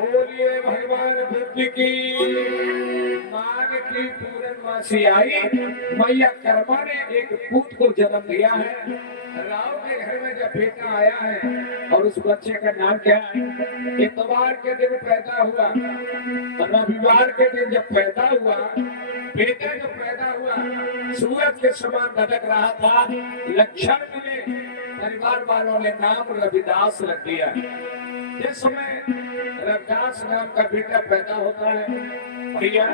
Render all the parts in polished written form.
बोलिए भगवान बुद्ध की माघ की पूर्णमासी आई। मैया कर्मा ने एक पूत को जन्म दिया है। राव के घर में जब बेटा आया है और उस बच्चे का नाम क्या है? इतवार के दिन पैदा हुआ, रविवार के दिन जब पैदा हुआ, बेटा जब पैदा हुआ सूरज के समान धड़क रहा था। लक्षण मिले, परिवार वालों ने नाम रविदास रख दिया। जिस समय रविदास नाम का बेटा पैदा होता है भैया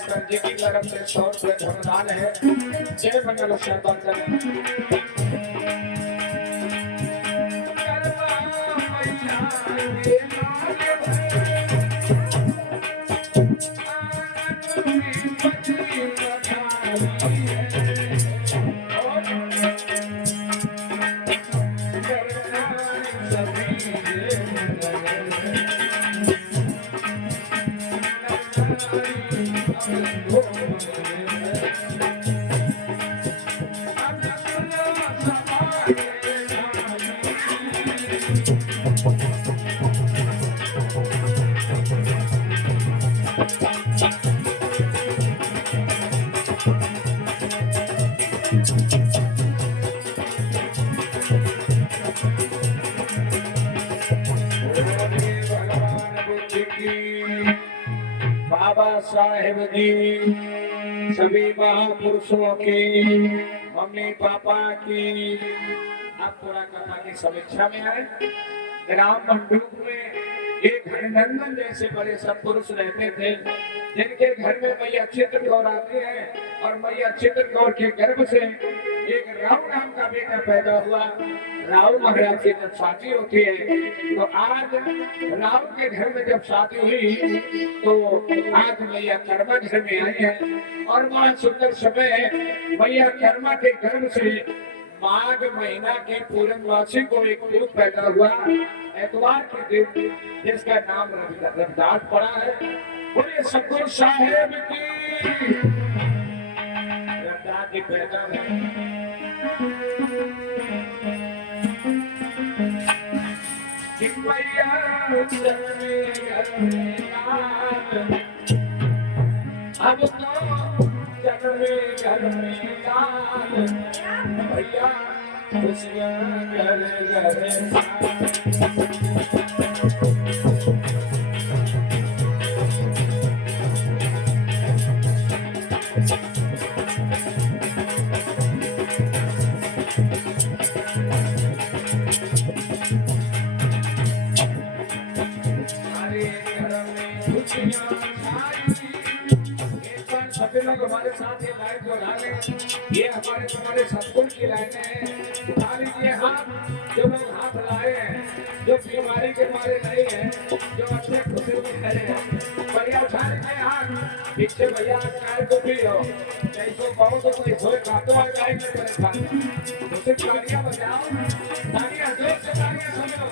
संजय की तरफ से 100 रुपये धनदान है। जय मंगल शर्मा बाबा साहेब जी सभी महापुरुषों की मम्मी पापा की आप थोड़ा कथा की समीक्षा में आए। ग्राम मंडूक में एक हरिनंदन जैसे बड़े सत्पुरुष रहते थे जिनके घर में मैया चित्रगौर आती है और मैया चित्रगौर के गर्भ से एक राव नाम का बेटा पैदा हुआ। राव महाराज से जब शादी होती है तो आज राव के घर में जब शादी हुई तो आज मैया कर्मा घर में आई है और बड़ा सुंदर समय है। मैया कर्मा के गर्भ से माघ महीना की पूर्णमासी को एक पुत्र पैदा हुआ एतवार के दिन जिसका नाम रविदास पड़ा है। बोले सतगुरु साहेब की रविदास जी पैदा है। अब तो जन्मे घर में लाल भैया खुशियां घर घर लोग हमारे साथ ये लाइन जो ला लें, ये हमारे तुम्हारे सतगुण की लाइनें हैं। उठा लीजिए हाथ, जो लोग हाथ लाए हैं, जो बीमारी के मारे नहीं है, जो अच्छे खुशी में है, बढ़िया उठा लीजिए हाथ। पीछे भैया चाय को भी हो, जैसो कहो तो कोई सोए खातो आ जाएंगे परेशान। तो सिर्फ तालियां बजाओ, तालियां जोर से तालियां सुनो।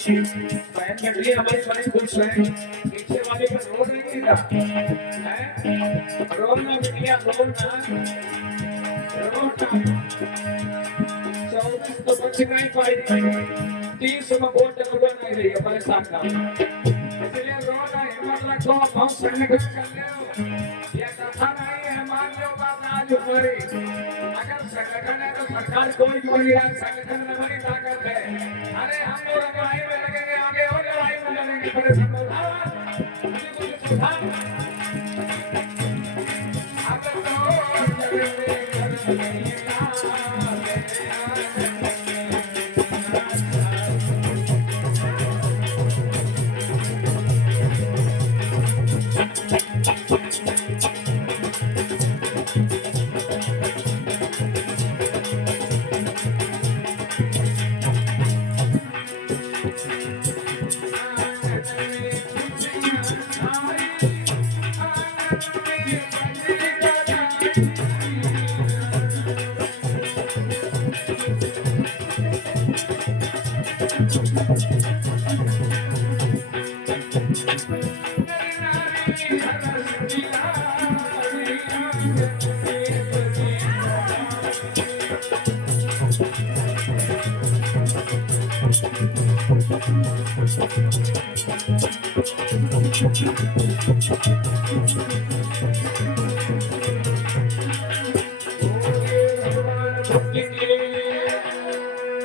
फैमिली हमारी बड़ी खुश है। पीछे वाले का रो नहीं था, रोना बिटिया रोना, रोना 24 तो बच नहीं पाएगी, 30 में वोट डलवा नहीं रही है परेशान का। इसलिए रोना हिम्मत रखो, बहुत संगठन कर ले। ये कथा नहीं है, मान लो बात आज हमारी। अगर संगठन है तो सरकार कोई भी बनी है, संगठन में बड़ी ताकत है। अरे हम लोग लड़ाई में लगेंगे, आगे और लड़ाई में लगेंगे, परेशान हो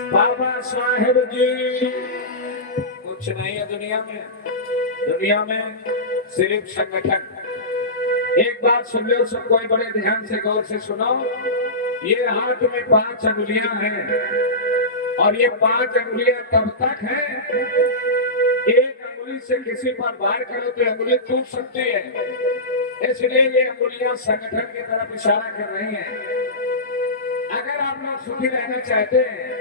बाबा साहेब जी। कुछ नहीं है दुनिया में, दुनिया में सिर्फ संगठन। एक बात सुन लो सब, कोई बड़े ध्यान से गौर से सुनो। ये हाथ में 5 अंगुलियां हैं और ये 5 अंगुलियां तब तक हैं, एक अंगुली से किसी पर वार करो तो अंगुली टूट सकती है। इसलिए ये अंगुलियां संगठन की तरफ इशारा कर रही हैं। अगर आप लोग सुखी रहना चाहते हैं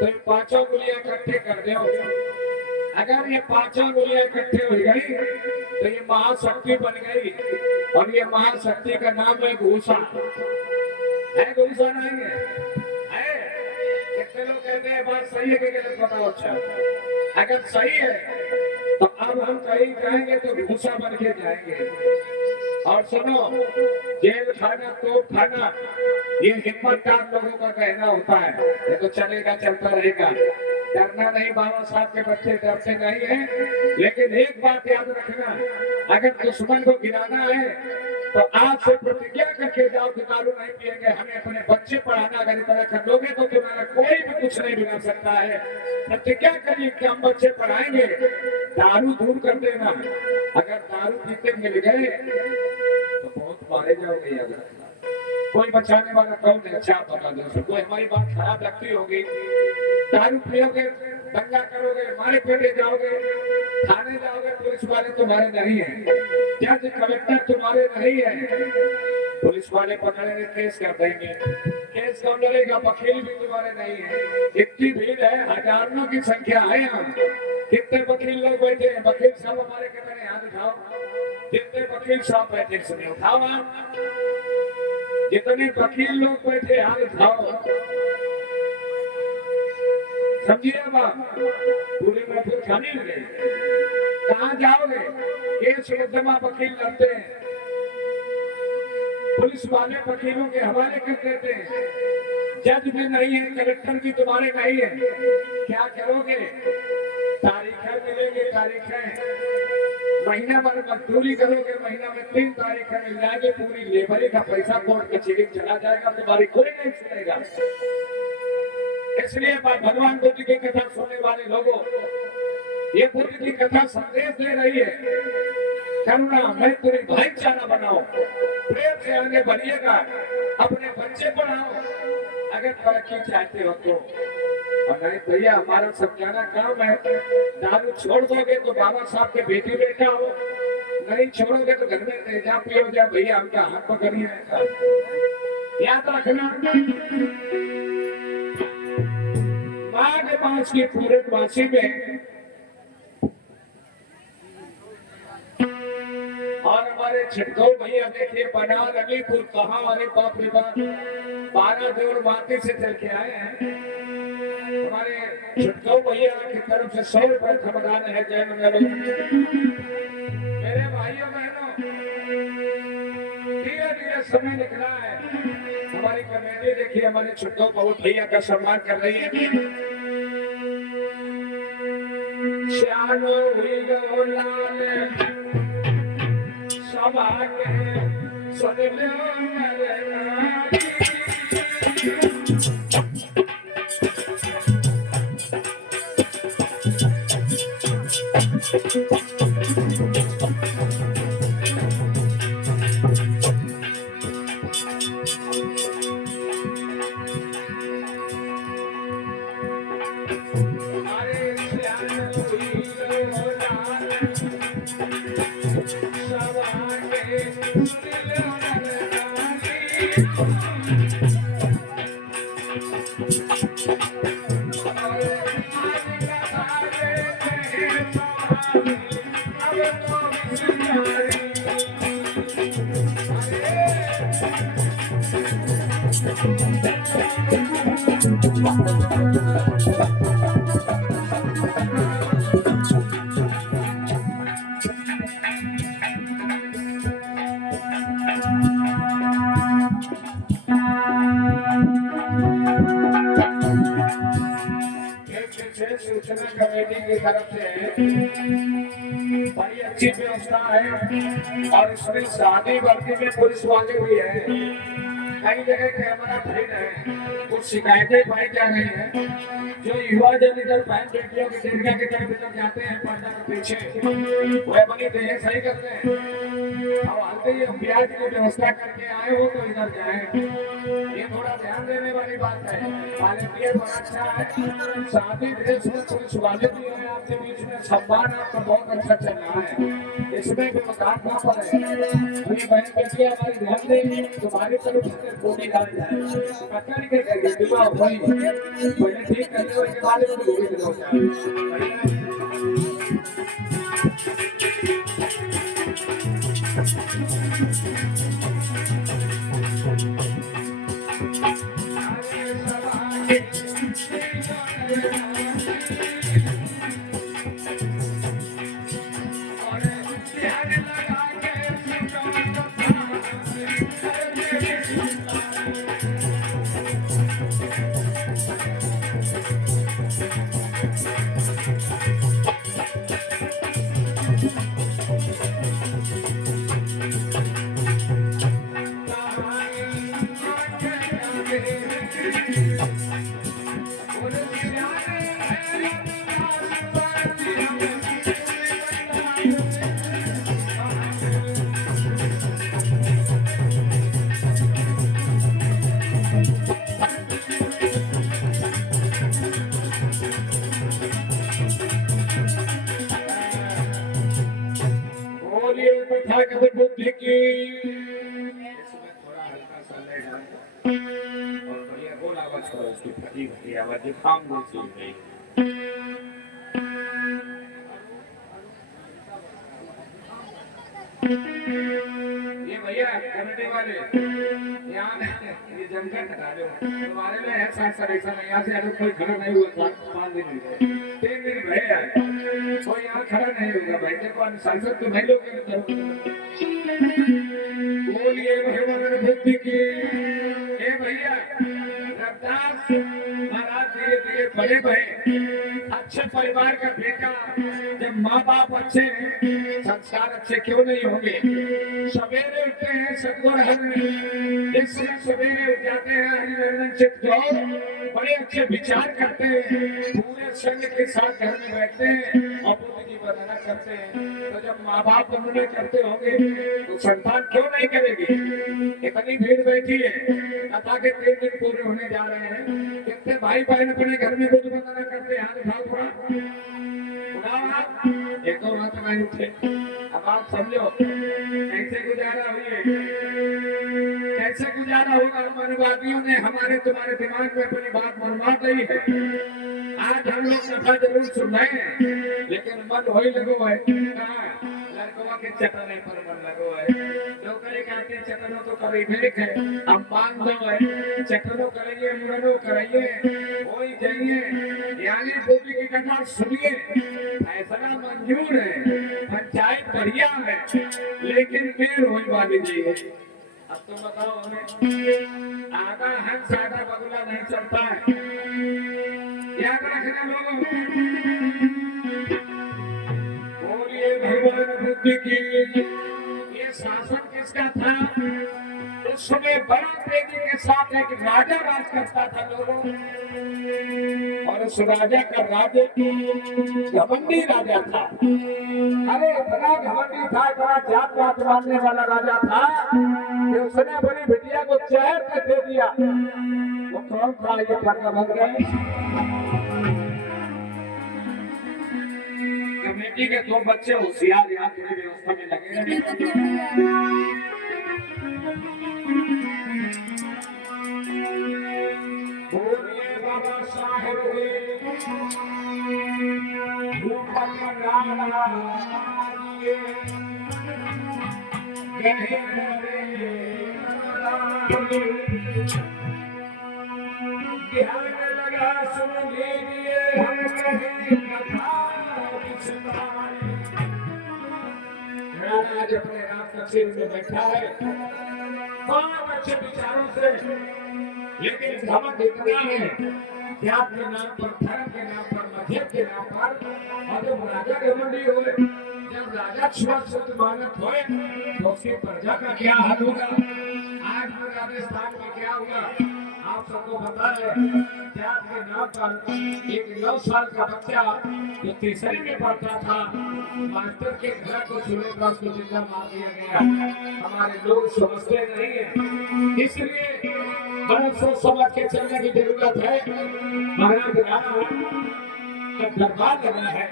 तो ये 5 अंगुलियां इकट्ठे कर दो। अगर ये 5 अंगुलियां इकट्ठे हो गई तो ये महाशक्ति बन गई, और ये महाशक्ति का नाम है घूसा। है घूसा नहीं है? कितने लोग कहते हैं बात सही है कि गलत, बताओ। अच्छा, अगर सही है तो अब हम कहीं जाएंगे तो घूसा बन के जाएंगे। और सुनो, जेल खाना, तोप खाना, ये हिम्मतदार लोगों का कहना होता है। ये तो चलेगा, चलता रहेगा, डरना नहीं। बाबा साहब के बच्चे डरते नहीं है। लेकिन एक बात याद रखना, अगर दुश्मन को गिराना है तो आज से प्रतिज्ञा करके जाओ कि दारू नहीं पिएंगे। हमें अपने बच्चे पढ़ाना अगर इस तरह कर लोगे तो तुम्हारा कोई भी कुछ नहीं बिगाड़ सकता है। प्रतिज्ञा करिए कि हम बच्चे पढ़ाएंगे, दारू दूर कर देना। अगर दारू पीते मिल गए तो बहुत मारे जाओगे। याद रखना, कोई बचाने वाला कौन है? अच्छा बता दो। कोई हमारी बात खराब लगती होगी, दारू पियोगे, दंगा करोगे, मारे पीटे जाओगे, थाने जाओगे, पुलिस वाले तुम्हारे नहीं है, जज कलेक्टर तुम्हारे नहीं है, पुलिस वाले पकड़ेंगे, केस कर देंगे। केस कौन लड़ेगा? वकील भी तुम्हारे नहीं है। इतनी भीड़ है, हजारों की संख्या है यहाँ। कितने वकील लोग बैठे हैं? वकील साहब हमारे कितने? हाथ उठाओ। जितने वकील साहब बैठे सुनिए, उठाओ आप। जितने वकील लोग बैठे हाथ उठाओ। समझिए बात, पूरे महफिल खाने लगे। कहाँ जाओगे? केस मुकदमा वकील लड़ते हैं, पुलिस वाले वकीलों के हवाले कर देते हैं। जज भी नहीं है, कलेक्टर भी तुम्हारे नहीं है। क्या करोगे? तारीखें मिलेंगे, तारीखें महीना भर मजदूरी करोगे, महीना में 3 तारीख मिल जाएगी, पूरी लेबरी का पैसा कोर्ट के चेकिंग चला जाएगा, तुम्हारी कोई नहीं सुनेगा। इसलिए भगवान बुद्ध की कथा सुनने वाले लोगों, ये बुद्ध की कथा संदेश दे रही है, करुणा मैत्री भाईचारा बनाओ, प्रेम से आगे बढ़िएगा, अपने बच्चे पढ़ाओ अगर तरक्की चाहते हो तो। और नहीं भैया, हमारा समझाना काम है, दारू छोड़ दोगे तो बाबा साहब के बेटी बेटा हो, नहीं छोड़ोगे तो घर में तेजाब पियो जा भैया, हमका हाथ पकड़िए, याद रखना। माघ मास की पूर्णमासी में और हमारे छिटको भैया देखिए बना रलीपुर कहा, अरे बाप रे बाप, 12 जोड़ माथे से चल के आए हैं। हमारे छिटको भैया की तरफ से 100 रुपए खबरदार है। जय मंगल। मेरे भाइयों बहनों, धीरे धीरे समय निकला है। हमारी कमेटी देखिए हमारे छिटको बहुत भैया का सम्मान कर रही है। श्यानो हुई गो लाल सभा के सुन लो मेरे सूचना कमेटी की तरफ से बड़ी अच्छी व्यवस्था है और इसमें शादी वर्दी में पुलिस वाले भी है। कई जगह कैमरा फिट है, कुछ शिकायतें पाई जा रही है। जो युवा जन इधर बहन बेटियों की दीर्घा की तरफ इधर जाते हैं पर्दा के पीछे, वह बनी देह सही करते हैं। अब आते ही ब्याज की व्यवस्था करके आए हो तो इधर जाए, ये थोड़ा ध्यान देने वाली बात है। वॉलंटियर बड़ा अच्छा है, शादी ड्रेस में पुलिस वाले भी है आपके बीच में, सम्मान आपका बहुत अच्छा चल रहा है, इसमें व्यवधान ना पड़े। ये बहन बेटियां हमारी ध्यान देंगे, तुम्हारी तरफ से गोली डाल जाए, पकड़ के करिए दिमाग वही पहले ठीक करने के बाद में गोली दिलाओ जाए। बुद्धि की इसमें थोड़ा हल्का सा ले और बढ़िया बोल आवाज करो, उसकी फटी फटी आवाज जुकाम जैसी हो गई। ये भैया कमेटी वाले यहाँ ये जमकर हटा दो, तुम्हारे में है सर ऐसा नहीं, यहाँ से अगर कोई खड़ा नहीं हुआ 5 दिन हुए, 3 दिन भैया कोई यहाँ खड़ा नहीं होगा भाई। देखो सांसद तो भाई लोग बोलिए भगवान बुद्धि की। भैया रविदास महाराज धीरे धीरे लिए बड़े बड़े अच्छे परिवार का बेटा, जब माँ बाप अच्छे हैं संस्कार अच्छे क्यों नहीं होंगे। सवेरे उठते हैं सतगुर इसलिए सवेरे उठ जाते हैं हरिनंदन चित्त जो बड़े अच्छे विचार करते हैं, पूरे संघ के साथ घर में बैठते हैं और बुद्ध की वंदना करते हैं। तो जब माँ बाप वंदना करते होंगे तो संतान क्यों नहीं करेगी। इतनी भीड़ बैठी है, कथा के 3 दिन पूरे होने जा रहे हैं, कितने भाई बहन अपने घर में बुद्ध वंदना करते हैं। हाथ उठाओ थोड़ा, एक दो हाथ नहीं उठे। अब आप समझो कैसे गुजारा हुई, कैसे गुजारा होगा। मनवादियों ने हमारे तुम्हारे दिमाग में अपनी बात मनवा दी है। आज हम लोग कथा जरूर सुन रहे हैं, लेकिन मन वही लगो है लड़कों के चटने पर मन लगो है। नौकरी करते चटनों तो कभी भेक है, अब मान दो है चटनों करेंगे मुरनों करेंगे वही जाइए। यानी गोपी की कथा सुनिए, फैसला मंजूर है, पंचायत बढ़िया है, लेकिन मेर वही वाली नहीं है। अब तो बताओ हमें, आगा हंस आगा बगुला नहीं चलता है। याद रखना लोगों, बोलिए भगवान बुद्ध की। ये शासन किसका था। उस समय बड़ा तेजी के साथ एक राजा राज करता था लोगों, और उस राजा का राज्य घमंडी राजा था। अरे इतना घमंडी था, इतना जात पात मानने वाला राजा था कि उसने अपनी बिटिया को जहर कर दे दिया। वो कौन था, ये पता लग गए। कमेटी के 2 बच्चे होशियार यहाँ की व्यवस्था में लगे रहे। बोलिए बाबा साहेब ध्यान लगा सुन लीजिए हम कहें कथा। आज अपने आप तस्वीर में बैठा है बहुत अच्छे विचारों से, लेकिन घमंड इतना है जात के नाम पर, धर्म के नाम पर, मजहब के नाम पर। और जब राजा घमंडी हुए, जब राजा छुआछूत मानत हुए तो उसकी प्रजा का क्या हाल होगा। आज में राजस्थान में क्या हुआ आप सबको पता है। जात के नाम पर एक 9 साल का बच्चा जो तीसरे में पढ़ता था, मास्टर के घर को छूने पर उसको जिंदा मार दिया गया। हमारे लोग समझते नहीं है, इसलिए बड़ा सोच समझ के चलने की जरूरत है। महाराज राणा का दरबार लगा है,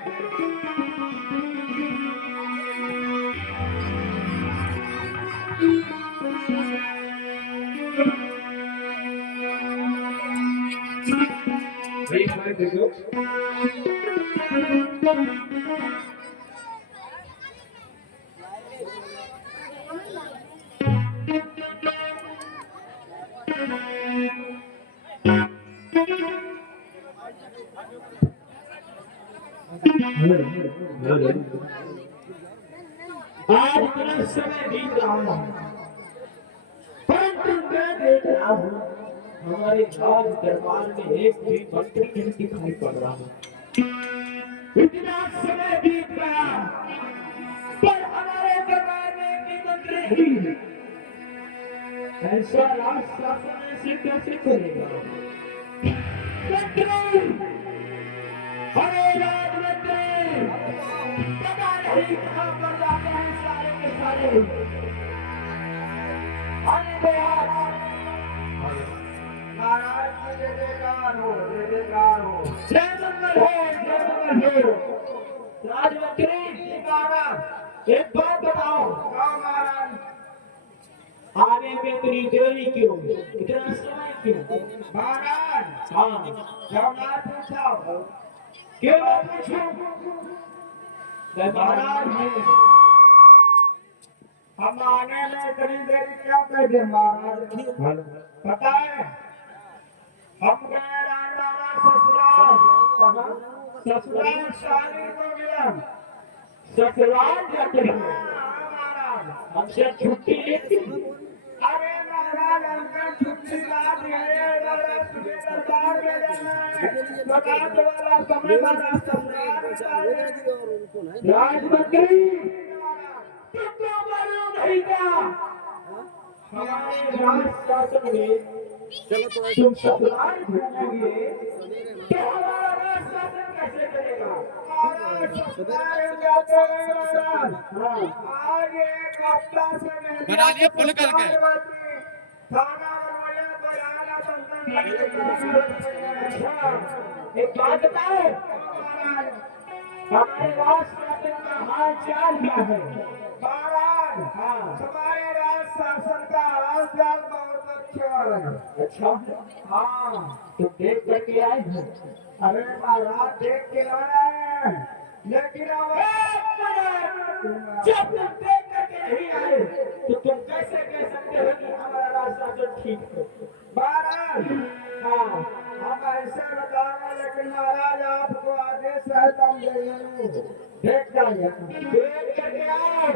देखो आज इतना समय बीत रहा है, परंतु मैं देख रहा हूँ हमारे राज दरबार में एक भी मंत्री नहीं दिखाई पड़ रहा है। इतना समय बीत गया पर हमारे दरबार में एक भी मंत्री नहीं है। ऐसा राज शासन ऐसे कैसे चलेगा। मंत्री, अरे राज मंत्री, पता नहीं कहाँ पर जाते हैं सारे के सारे। महाराज जय जयकार हो, जय जयकार हो, जय मंगल हो, जय मंगल हो। राजमंत्री महाराज एक बात बताओ, महाराज आने में इतनी देरी क्यों, इतना समय क्यों। महाराज हाँ जब ना पूछा क्यों पूछूं। महाराज हम आने में इतनी देरी क्या कहते महाराज। पता है हम गए राजदारा ससुराल, ससुराल शादी को गया, ससुराल जाते हैं हमसे छुट्टी लेती। अरे महाराज हमका छुट्टी ला दिए, सुबह दरबार राजमंत्री नहीं क्या हमारे राज शासन में तुम ससुराल घूमोगे तो हमारा राज शासन कैसे करेगा? आगे एक हफ्ता से बना लिए फुल करके एक बात बताओ, हमारे राज शासन का हाल चाल क्या है? महाराज, हमारे राज शासन का हाल चाल बहुत अच्छा है। अच्छा, हाँ, तो देख करके आए हो? अरे महाराज, देख के लाए हैं, लेकिन अब जब तुम देख करके नहीं आए तो तुम कैसे कह सकते हो कि हमारा राज शासन ठीक है? महाराज, हाँ, हम ऐसे बताएंगे, लेकिन महाराज आपको आदेश है तो हम देख जाएंगे, देख करके आओ।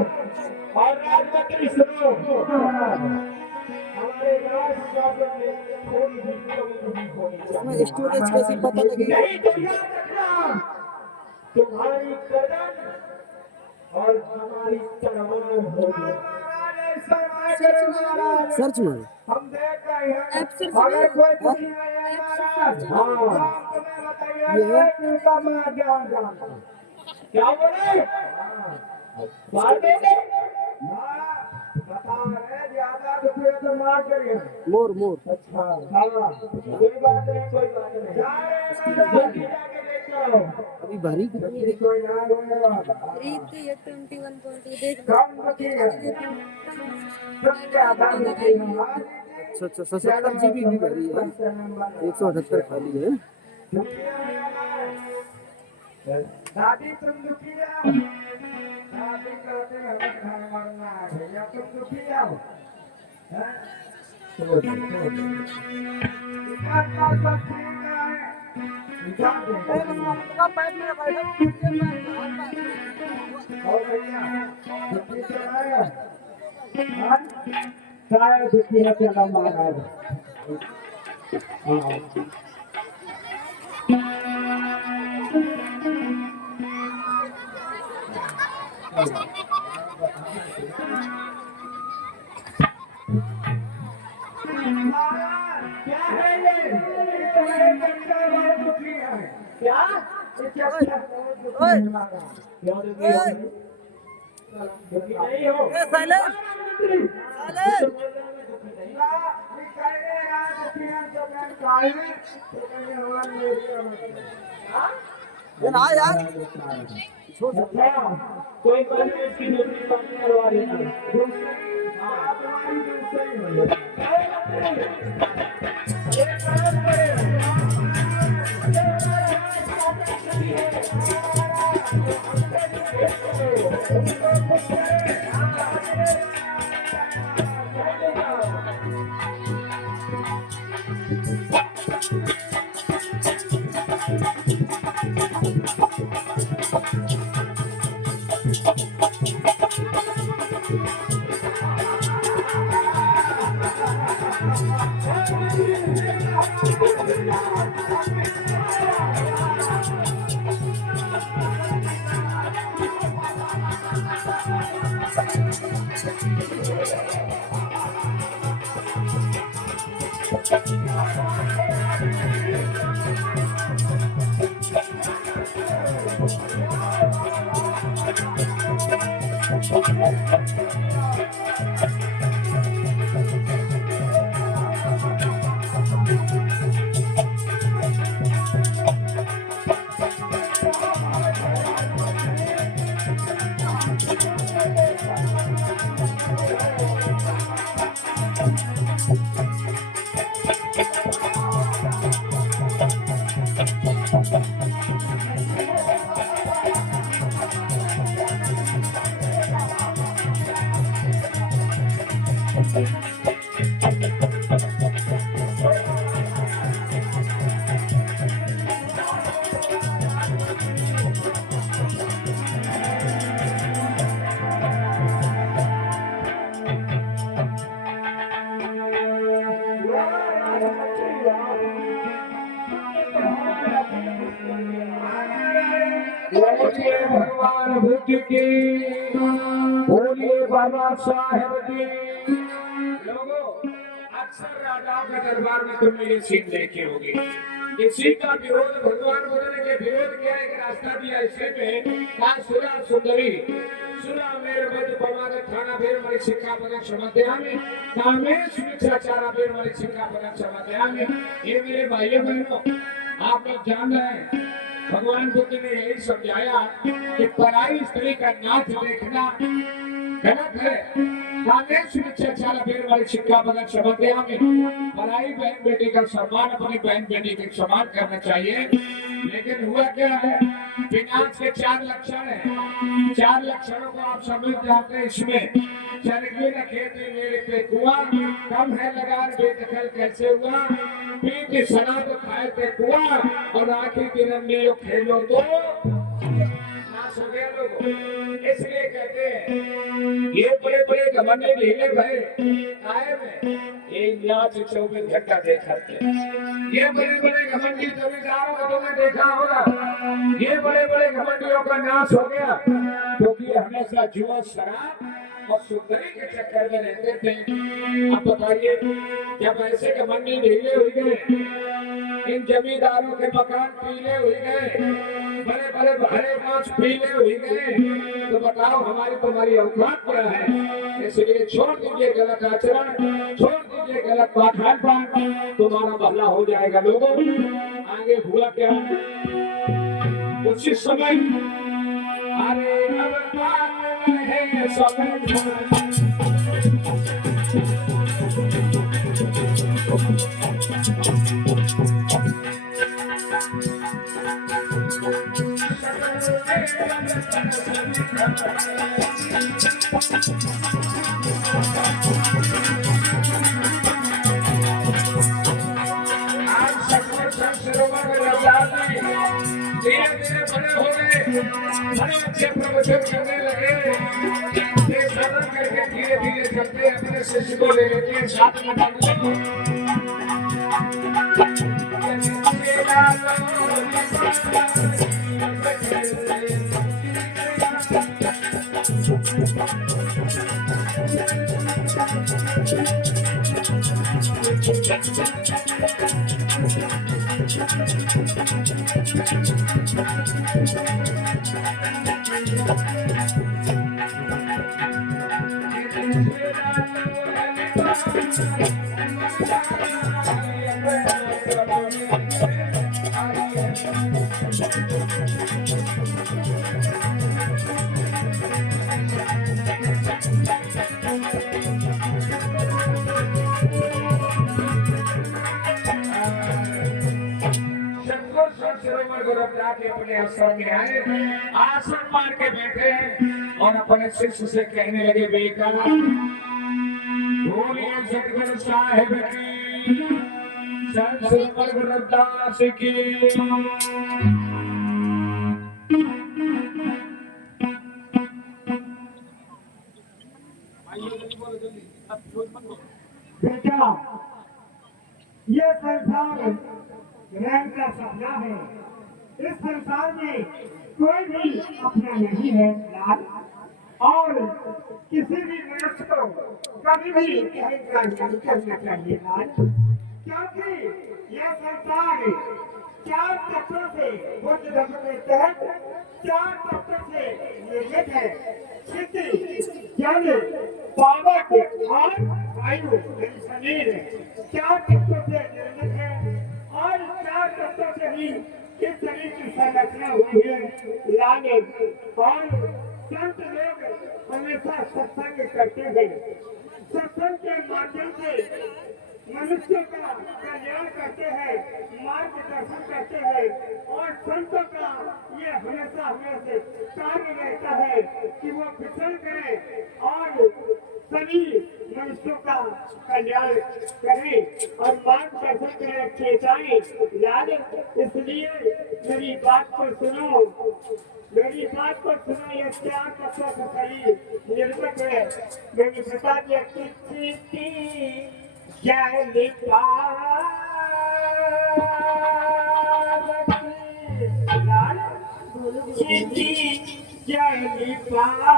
और राजमंत्री सुनो, हमारे राज शासन में थोड़ी भी कमी नहीं होनी चाहिए। स्टोरेज कैसे पता लगेगा? नहीं तो याद रखना, तुम्हारी कदम और हमारी तलवार होगी। सर्च मारो। हम देख रहे हैं, ऐप सर्च अगर करो। कोई दुखी है महाराज, हाँ, तुम्हें बताइए एक उनका मैं ज्ञान जानता हूँ। क्या बोले? मार देंगे? बता रहे, ज्यादा दुखी है तो मार करिए। मोर मोर अच्छा, हाँ, कोई बात नहीं, कोई बात नहीं। जल्दी जाके लेके आओ। अभी भारी कोई ना रोएगा। रीत ये 21.2 देख कम दुखी है, तुम ज्यादा दुखी हो। अच्छा 77 GB भी भारी है, 178 खाली है। दादी तुम दुखी आओ, दादी कहते हैं हमें घर मरना है, भैया तुम दुखी आओ। सब ठीक है, निकाल दो। और भैया दुखी तो है, हाँ? काय दुखी है चला महाराज। हाँ, क्या है ये? तुम्हारे बच्चा बहुत दुखी है। क्या? क्या दुखी नहीं हो? साइलेंट यार कोई परमेश की नौकरी पाने करवा देना। तुम्हारी दूसरी हो बोलिए भगवान बुद्ध की, बोलिए बाबा साहेब की। लोगों, अक्सर राजाओं के दरबार में तुमने ये सीन देखी होगी। किसी का विरोध भगवान बुद्ध ने के विरोध किया, एक रास्ता दिया ऐसे में कहा सुरा सुंदरी सुरा मेरे बुद्ध प्रमाद थाना बेर मरी शिक्षा पदक समध्यामि कामेश मिथ्याचारा बेर मरी शिक्षा पदक समध्यामि। ये मेरे भाइयों बहनों, आप लोग जान रहे हैं भगवान बुद्ध ने यही समझाया कि पराई स्त्री का नाच देखना गलत है। कामेश मिथ्याचारा बेर मरी शिक्षा पदक समध्यामि। पराई बहन बेटी का सम्मान अपनी बहन बेटी के समान करना चाहिए। लेकिन हुआ क्या है, विनाश के 4 लक्षण हैं। 4 लक्षणों को आप समझ जाते हैं। इसमें चरखी न खेती मेरे पे कुआ, कम है लगान बेदखल कैसे हुआ, पीठ शराब खाए थे कुआ, और आखिर तिरंगे यो खेलो तो नाश हो गया लोगों। इसलिए कहते हैं ये बड़े बड़े घमंडी ढीले भरे आए में एक नाच 24 घंटा देखा थे। ये बड़े बड़े घमंडी जमींदारों को तुमने देखा होगा, ये बड़े बड़े घमंडियों का नाश हो गया क्योंकि हमेशा जुआ शराब और सुंदरी के चक्कर में रहते थे। अब बताइए जब ऐसे घमंडी ढीले हुए गए, इन जमींदारों के मकान पीले हुए गए, बड़े बड़े भारे मांस पीले हुए गए, तो बताओ हमारी तुम्हारी औकात क्या है। इसलिए छोड़ दीजिए गलत आचरण, छोड़ दीजिए गलत बात पान, तुम्हारा भला हो जाएगा। लोगों आगे हुआ क्या, उसी समय अरे अब है समय धीरे धीरे बड़े हो गए, बड़े अच्छे प्रवचन करने लगे। ये साधन करके धीरे धीरे चलते अपने शिष्य को ले लेते हैं साथ में जाके अपने आश्रम में आए, आसन मार के बैठे और अपने शिष्य से कहने लगे बेटा बोलिए सतगुरु साहिब की, संत सतगुरु रविदास की। बेटा ये संसार रहन का सपना है, इस संसार में कोई भी अपना नहीं है लाल, और किसी भी मनुष्य को कभी भी अहंकार नहीं करना चाहिए लाल, क्योंकि यह संसार 4 तत्वों से बुद्ध धर्म के तहत 4 तत्वों से निर्मित है। स्थिति जल पावक और वायु शरीर 4 तत्वों से निर्मित है, और 4 तत्वों से ही इस शरीर की संरचना हुई है लाने। और संत लोग हमेशा सत्संग करते हैं, सत्संग के माध्यम से मनुष्य का कल्याण करते हैं, मार्गदर्शन करते हैं, और संतों का ये हमेशा हमेशा कार्य रहता है कि वो विचरण करें और सभी मनुष्यों का कल्याण करें और मार्गदर्शन करें, चेताएं याद। इसलिए मेरी बात को सुनो, मेरी बात को सुनो। ये 4 तत्वों से शरीर निर्मित है। मेरी बता दिया कि बोलो सीधी जली पावती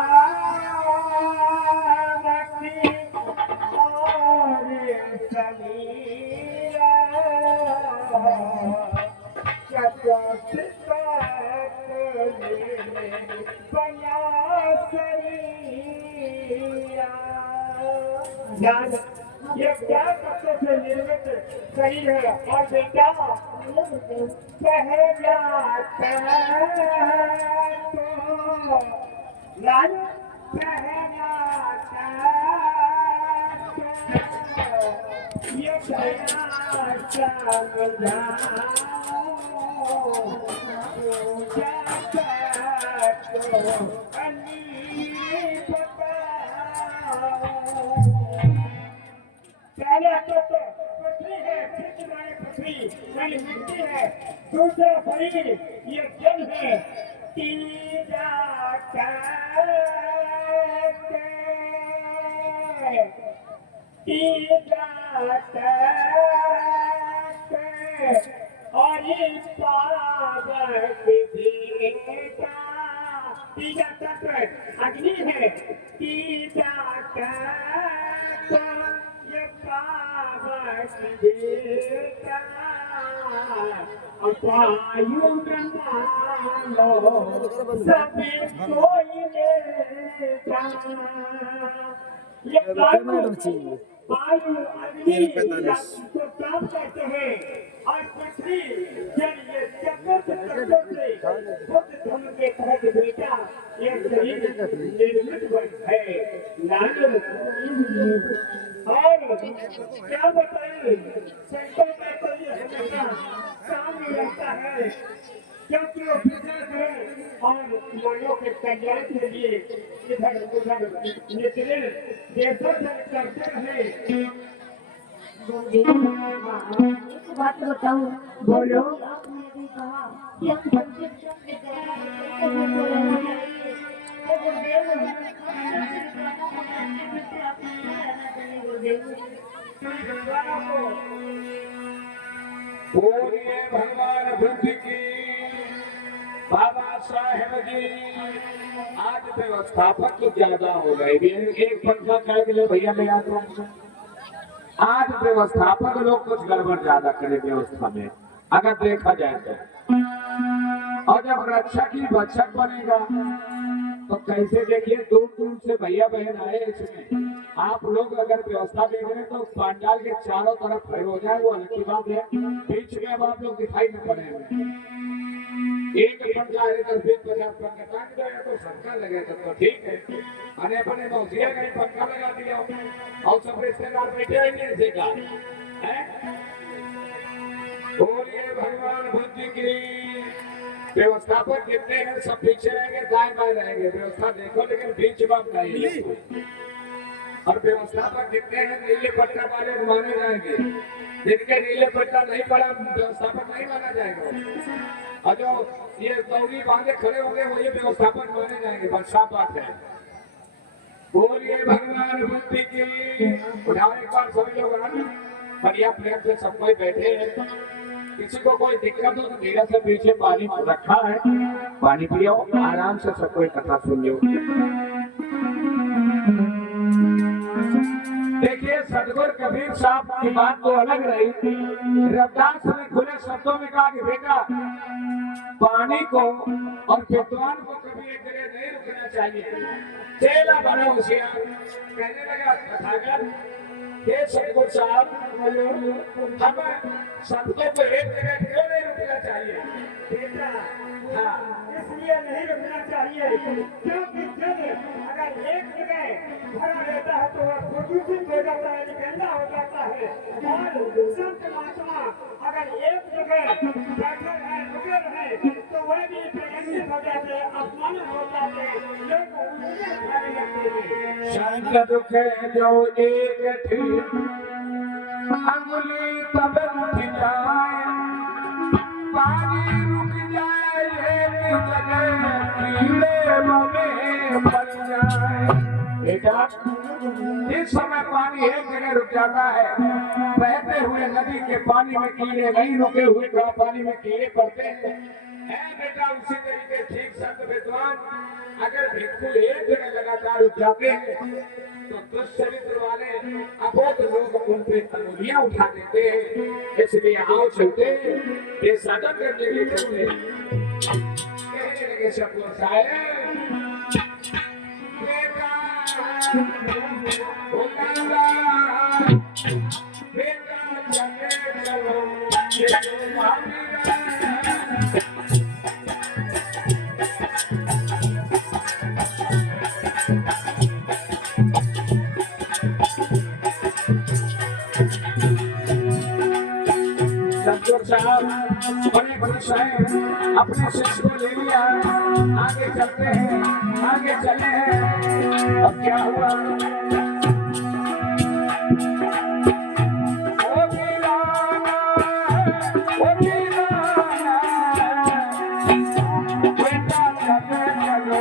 और समीरा ये क्या तत्व से निर्मित शरीर है और बेटा पहला तो लाल पहला ये पहला पहला तत्व पृथ्वी है, फिर तुम्हारे पृथ्वी यानी मिट्टी है, दूसरा शरीर ये जल है, तीसरा और ये पावक देवता तीसरा तत्व अग्नि है, तीसरा ये पावक देवता वायु ब्रह्मांडो सभी कोई लेता ये वायु अग्नि को प्राप्त करते हैं और पृथ्वी जल ये चक्कर से खुद धर्म के तहत बेटा ये शरीर निर्मित है नागल और क्या बताएं संतों का तो ये हमेशा सामने रहता है क्योंकि वो बिजनेस है और मानव के कल्याण के लिए इधर उधर निकले देशों से करते रहे। एक बात बताऊं, बोलो। आपने भी कहा कि हम पंचम बोलिए भगवान बुद्ध की। बाबा साहेब जी आज व्यवस्थापक तो ज्यादा हो गए, एक पंखा कह के ले भैया मैं याद रखूं। आज व्यवस्थापक लोग कुछ गड़बड़ ज्यादा करे व्यवस्था में अगर देखा जाए तो, और जब रक्षक ही भक्षक बनेगा तो कैसे देखिए दूर दूर से भैया बहन आए इसमें। आप लोग अगर व्यवस्था देख रहे हैं तो पांडाल के चारों तरफ खड़े हो जाए वो अलग की बात है, बीच में अब आप लोग दिखाई न पड़े हमें। एक पंखा है 10-20-50 पंखा टांग देगा तो सरकार लगेगा तो ठीक है, अने अपने मौसिया का पंखा लगा दिया और सब रिश्तेदार बैठे रहेंगे ऐसे का है। बोलिए भगवान बुद्ध की। व्यवस्थापक जितने हैं सब पीछे रहेंगे, दाएं बाएं रहेंगे, व्यवस्था देखो लेकिन बीच में आप नहीं। और व्यवस्थापक जितने हैं नीले पट्टा वाले माने जाएंगे, जिनके नीले पट्टा नहीं पड़ा व्यवस्थापक नहीं माना जाएगा। और जो ये दौरी बांधे खड़े होंगे वो ये व्यवस्थापक माने जाएंगे, बस साफ बात है। बोलिए भगवान बुद्ध की। उठाओ एक बार सभी लोग बढ़िया प्रेम से सब कोई बैठे हैं, किसी को कोई दिक्कत हो तो धीरे से पीछे पानी रखा है, पानी पियो आराम से सब कोई कथा सुन लो। देखिए सदगुरु कबीर साहब की बात तो अलग रही। रविदास ने खुले शब्दों में कहा कि बेटा पानी को और विद्वान को कभी एक जगह नहीं रुकना चाहिए। चेला बना होशियार कहने लगा तथागत हे सदगुरु साहब हम संतों को एक जगह क्यों नहीं रुकना चाहिए? बेटा हाँ इसलिए नहीं रुकना चाहिए क्योंकि जल अगर एक जगह भरा रहता है तो वह प्रदूषित हो जाता है, गंदा हो जाता है। और संत महात्मा अगर एक जगह बैठे रहे रुके रहे तो वह भी प्रदूषित हो जाते हैं, अपमानित हो जाते हैं, लोग उन्हें खाने लगते हैं। संत दुख जो एक थी अंगुली तब रुक जाए, पानी रुक जाए एक जगह कीड़े में पड़ जाए। बेटा इस समय पानी एक जगह रुक जाता है, बहते हुए नदी के पानी में कीड़े नहीं रुके हुए पानी में कीड़े पड़ते हैं। है बेटा उसी तरीके ठीक संत विद्वान अगर भिक्षु एक जगह लगातार रुक जाते हैं तो दुष्चरित्र वाले अबोध लोग उन पे अंगुलियां उठा देते हैं। इसलिए आओ चलते ये साधन करने के चलते कहने लगे सब लोग बेटा बेटा चले चलो बड़े खुश हैं अपने शिष्य को ले लिया आगे चलते हैं आगे चले हैं। अब क्या हुआ ओ वीराना, ओ वीराना, बेटा चले चलो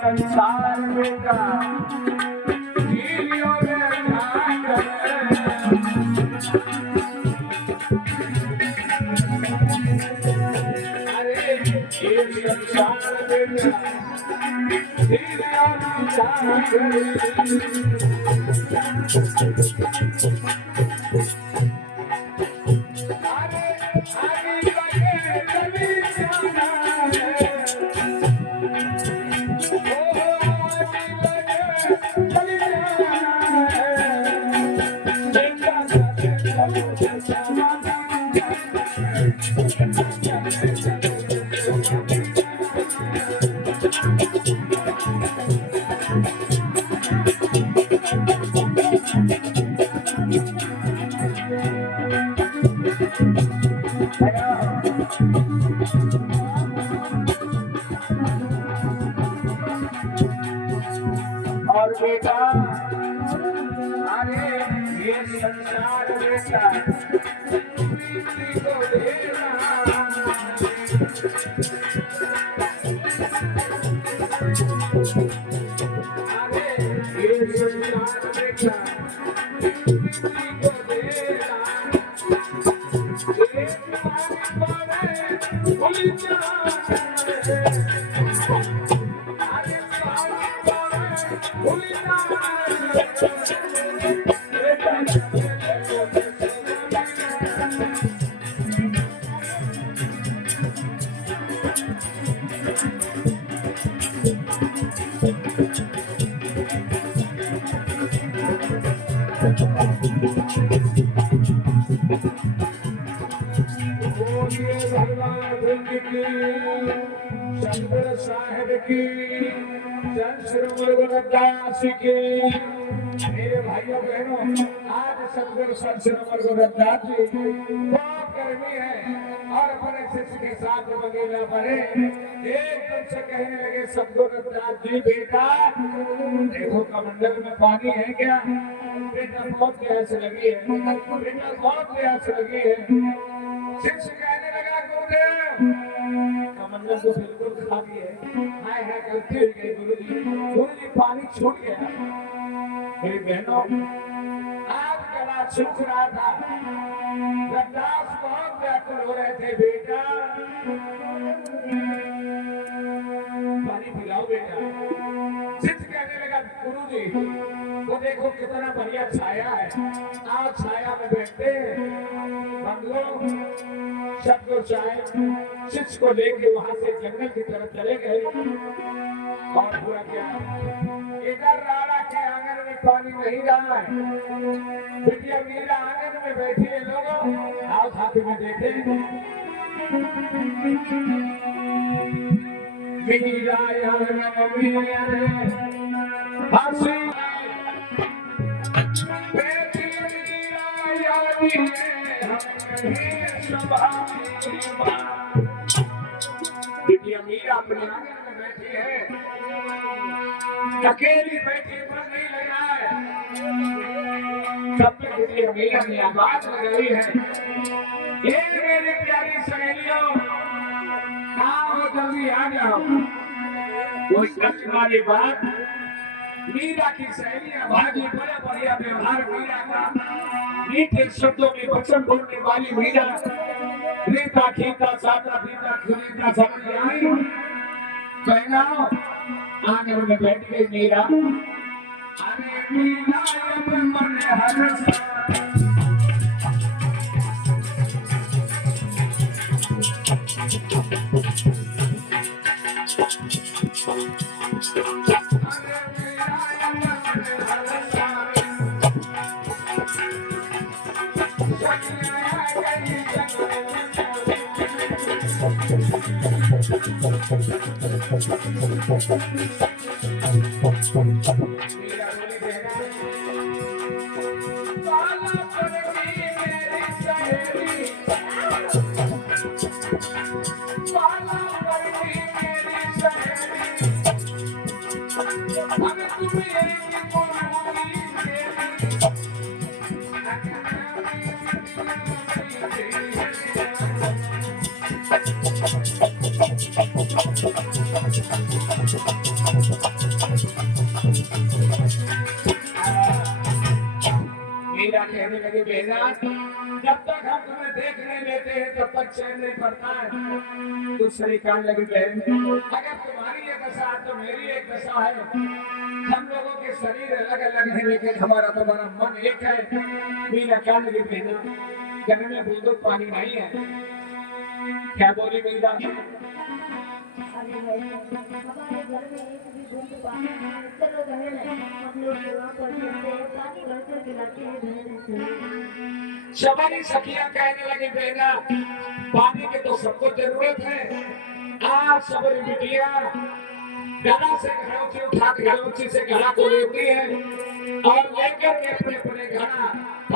संसार बेटा जीलियों में अरे ये संसार बेटा जीलियों और बेटा अरे ये संसार बेटा प्रीति को दे रहा अरे ये संसार बेटा प्रीति को दे रहा एक बार भूल जा सतगुरु साहिब की रघुनाथ की मेरे भाइयों बहनों आज सतगुरु रघुनाथ जी बहुत गर्मी है और अपने शिष्य के साथ बगीला पड़े एकदम से कहने लगे सतगुरु रघुनाथ जी बेटा देखो कमंडल में पानी है क्या बेटा बहुत प्यास लगी है बेटा बहुत प्यास लगी है शिष्य कहने लगा गुरुदेव कमंडल तो बिल्कुल खाली है हाय हाय गलती हो गई गुरुजी पानी छूट गया मेरी बहनों आज गला सूख रहा था रविदास बहुत व्याकुल हो रहे थे बेटा पानी पिलाओ बेटा शिष्य कहने लगा गुरुजी वो देखो कितना बढ़िया छाया है आज छाया में बैठते बंगलों सतगुरु साहिब शिष्य को लेके वहां से जंगल की तरफ चले गए और पूरा क्या इधर राणा के आंगन में पानी नहीं रहा है बिटिया मीरा आंगन में बैठी है लोगों आओ साथ में देखे मीरा हंसी बिटिया मीरा अपने आंगन में बैठी है अकेली बैठी मन नहीं लगा है तब तक इसलिए मीरा ने आवाज लगाई है, ये मेरी प्यारी सहेलियों, आओ जल्दी आ जाओ। कोई कष्ट वाली बात, मीरा की सहेलियां भागी, बड़ा बढ़िया व्यवहार मीरा का, मीठे शब्दों में वचन बोलने वाली मीरा, रीता खीता साता पीता खरीदा समझ आई। बहना आंगन में बैठ गई मीरा, अरे मीरा अब मन हर्षा, मीरा कहने लगी, बेहना जब तक हम तुम्हें देख नहीं लेते हैं तब तक चैन नहीं पड़ता है। दूसरी कहने लगी, बहन अगर तुम्हारी एक दशा है तो मेरी एक दशा है। हम लोगों के शरीर अलग अलग है लेकिन हमारा तुम्हारा मन एक है। मीरा कहने लगी, बेहना घर में बूंदों पानी नहीं है। क्या बोली मीरा? अरे भाई, हमारे घर में एक भी बूंद पानी नहीं है। चलो बहन, हम लोग वहाँ पर चलते हैं, पानी भरकर पिलाते हैं बहन। सवारी सखियां कहने लगी, बेहना पानी की तो सबको जरूरत है। आज सबरी बिटिया गला से घड़ोची उठा के घड़ोची से गला को लेती है और लेकर के अपने अपने घड़ा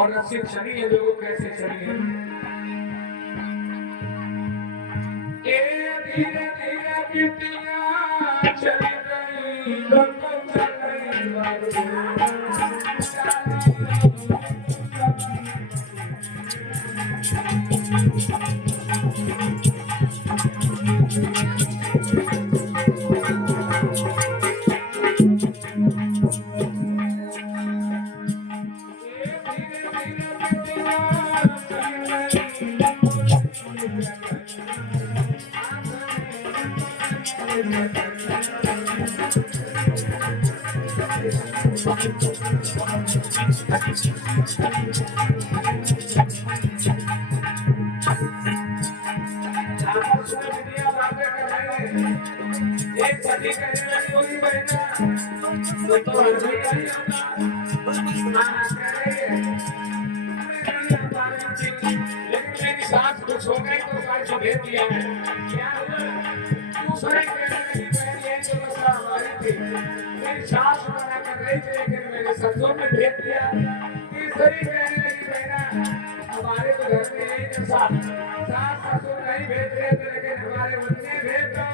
और रस्सी चली है। लोग कैसे चली है? धीरे धीरे बिटिया चली गई, चल गई एक सदी कहने लगी, बोली बहना तो हल्दी नहीं होता लेकिन मेरी सास कुछ हो गई तो सास को भेज दिया है। क्या हुआ? दूसरे कहने लगी, बहन ये तो बसा हमारी थी, मेरी सास मना कर रही थी लेकिन मेरे ससुर ने भेज दिया। तीसरी कहने लगी, बहना हमारे तो घर में यही दशा, सास ससुर नहीं भेज रहे थे लेकिन हमारे बच्चे भेज दो।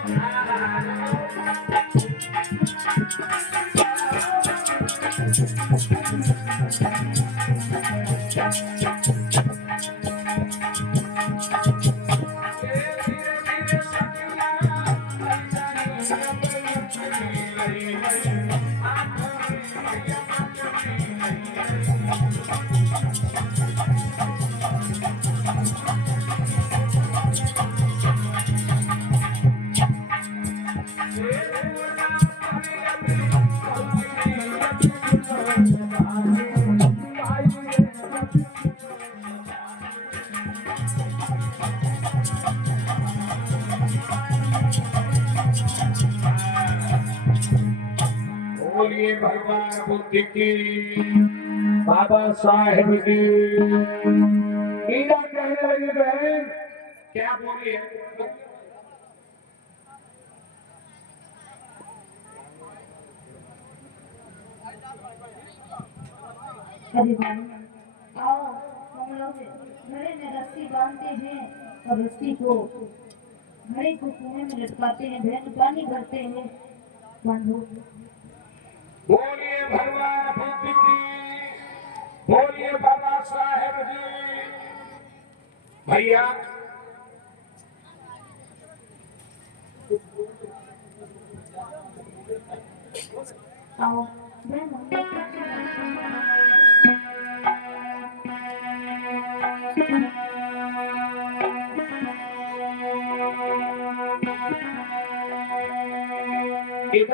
बोलिए भगवान बुद्धि की, बाबा साहेब की। मीरा कहने लगी, बहन क्या बोली है? अरे भाई, आओ हम लोग घड़े में रस्सी बांधते हैं और रस्सी को घड़े को कुएं में लटकाते हैं, बहन पानी भरते हैं। बांधो। बोलिए भगवान बुद्धि की, बोलिए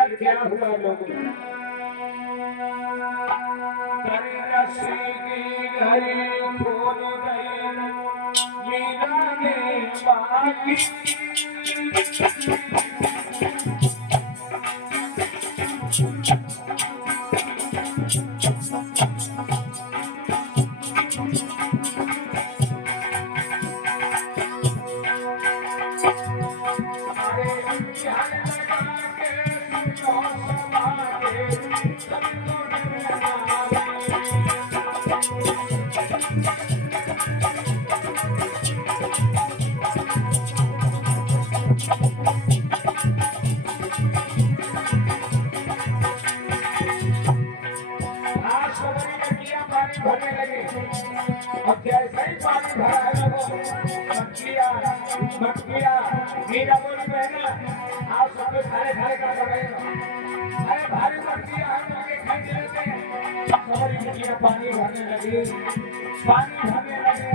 इधर क्या हुआ लोगों? करे रस्सी की घड़ी खोल गई मीरा ने बागी। भरने लगे। अब जैसे ही पानी भरा है लोगों, मछलियाँ मीरा बोली बहना आप सब खारे खारे का लगेगा। अरे भारी मछलियाँ हम आगे खाई लेते हैं। सारी मछलियाँ पानी भरने लगी, पानी भरने लगे।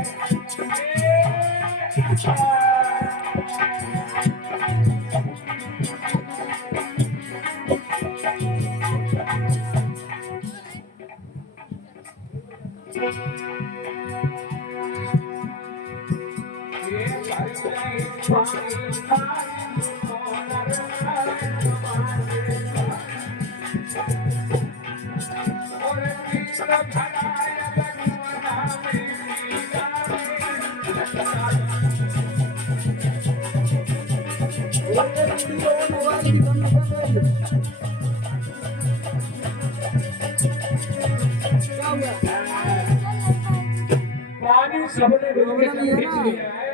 पानी सबने मिलकर खींच लिया है।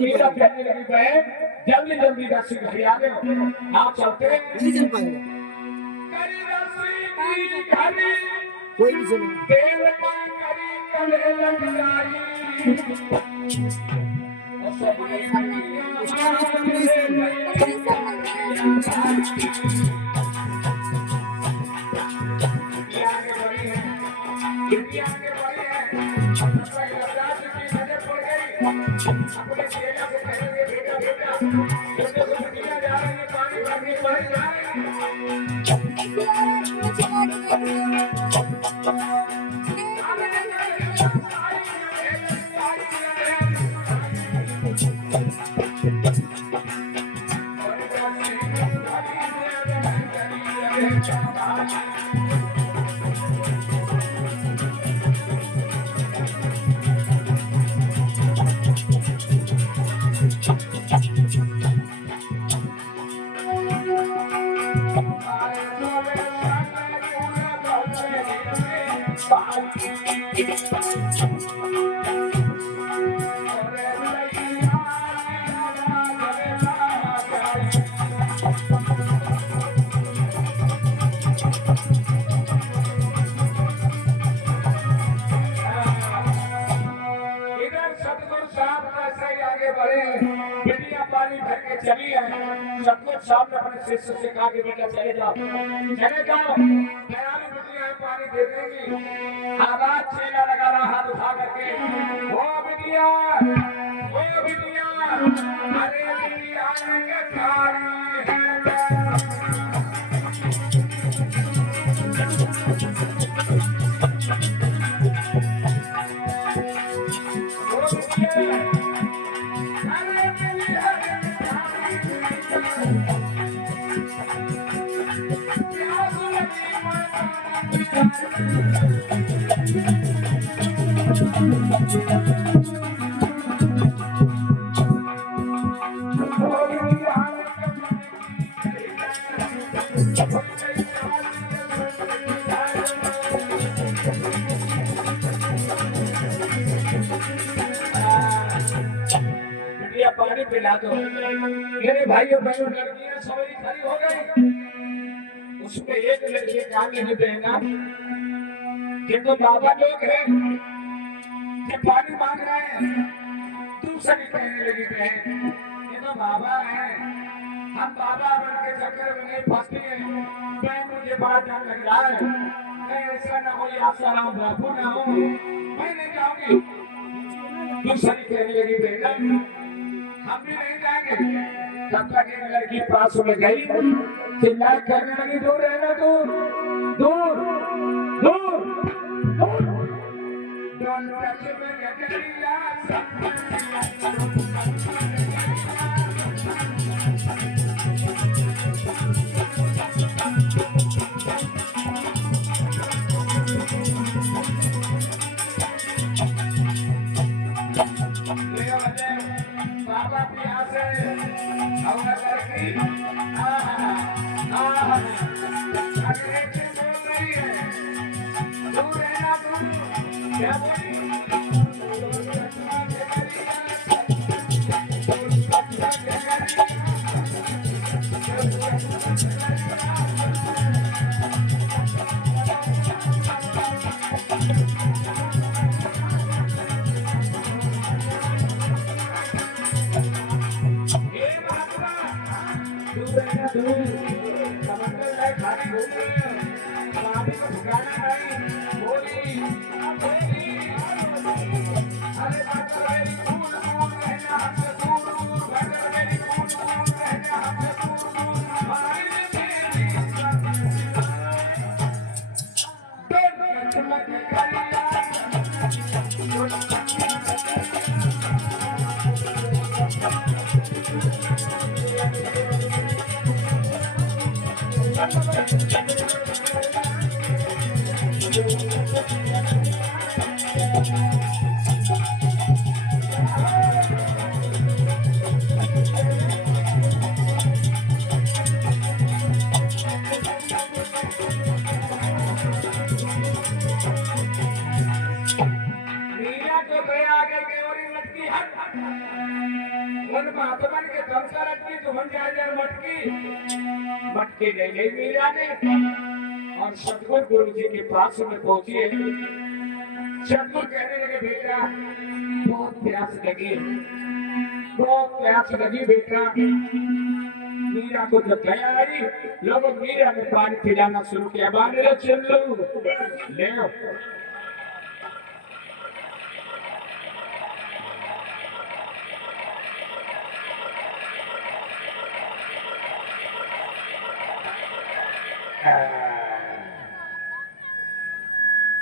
मीरा कहने लगी बहन जल्दी जल्दी रस्सी घड़ी आ गए आप चलते नहीं चल पाएगा, करी रस्सी की घड़ी कोई नहीं चलेगा। देव मन करी कले लग जाई उसका रास्ता नहीं सही है। आगे बढ़ी है, दुनिया आगे बढ़ी है। अपने लद्दाख की नजर पड़ गई, अपने सेना से कहेंगे बेटा बेटा जैसे तो दुनिया जा रही है पानी भरने पड़ जाए। चली है सतलुज साहब ने अपने शिष्य से कहा कि बेटा चले जाओ दयालु बिटिया पानी दे देंगी। आवाज चेला लगा रहा हाथ उठा करके ओ बिटिया अरे बिटिया के कारी है पानी पिला दो। मेरे भाइयों बहनों लड़कियां सवारी खड़ी हो गई, उसमें एक लड़की काम नहीं देगा। ये तो बाबा लोग हैं, ये पानी मांग रहे हैं। दूसरी कहने लगी बहन ये तो बाबा है, हम बाबा बन के चक्कर में नहीं फंसती है। बहन मुझे बड़ा डर लग रहा है, कहीं ऐसा ना हो या सलाम बाबू ना हो, मैं नहीं जाऊंगी। दूसरी कहने लगी बहन हम भी नहीं जाएंगे। तब तक एक लड़की पास में गई चिल्ला करने लगी, दूर रहना, दूर दूर दूर दूर। Don't touch me, Gagariya. बाबा प्यास है, हवा करके, अंग्रेजी बोल रही है, दूर रहना, दूर, क्या बोली? मटकी ले गई मीरा ने और सतगुरु गुरु जी के पास में पहुंची है। सतगुरु कहने लगे, बेटा बहुत प्यास लगी, बहुत प्यास लगी बेटा। मीरा को जब दया आई, लोगों मीरा ने पानी पिलाना शुरू किया। बारे चल लो, ले लो।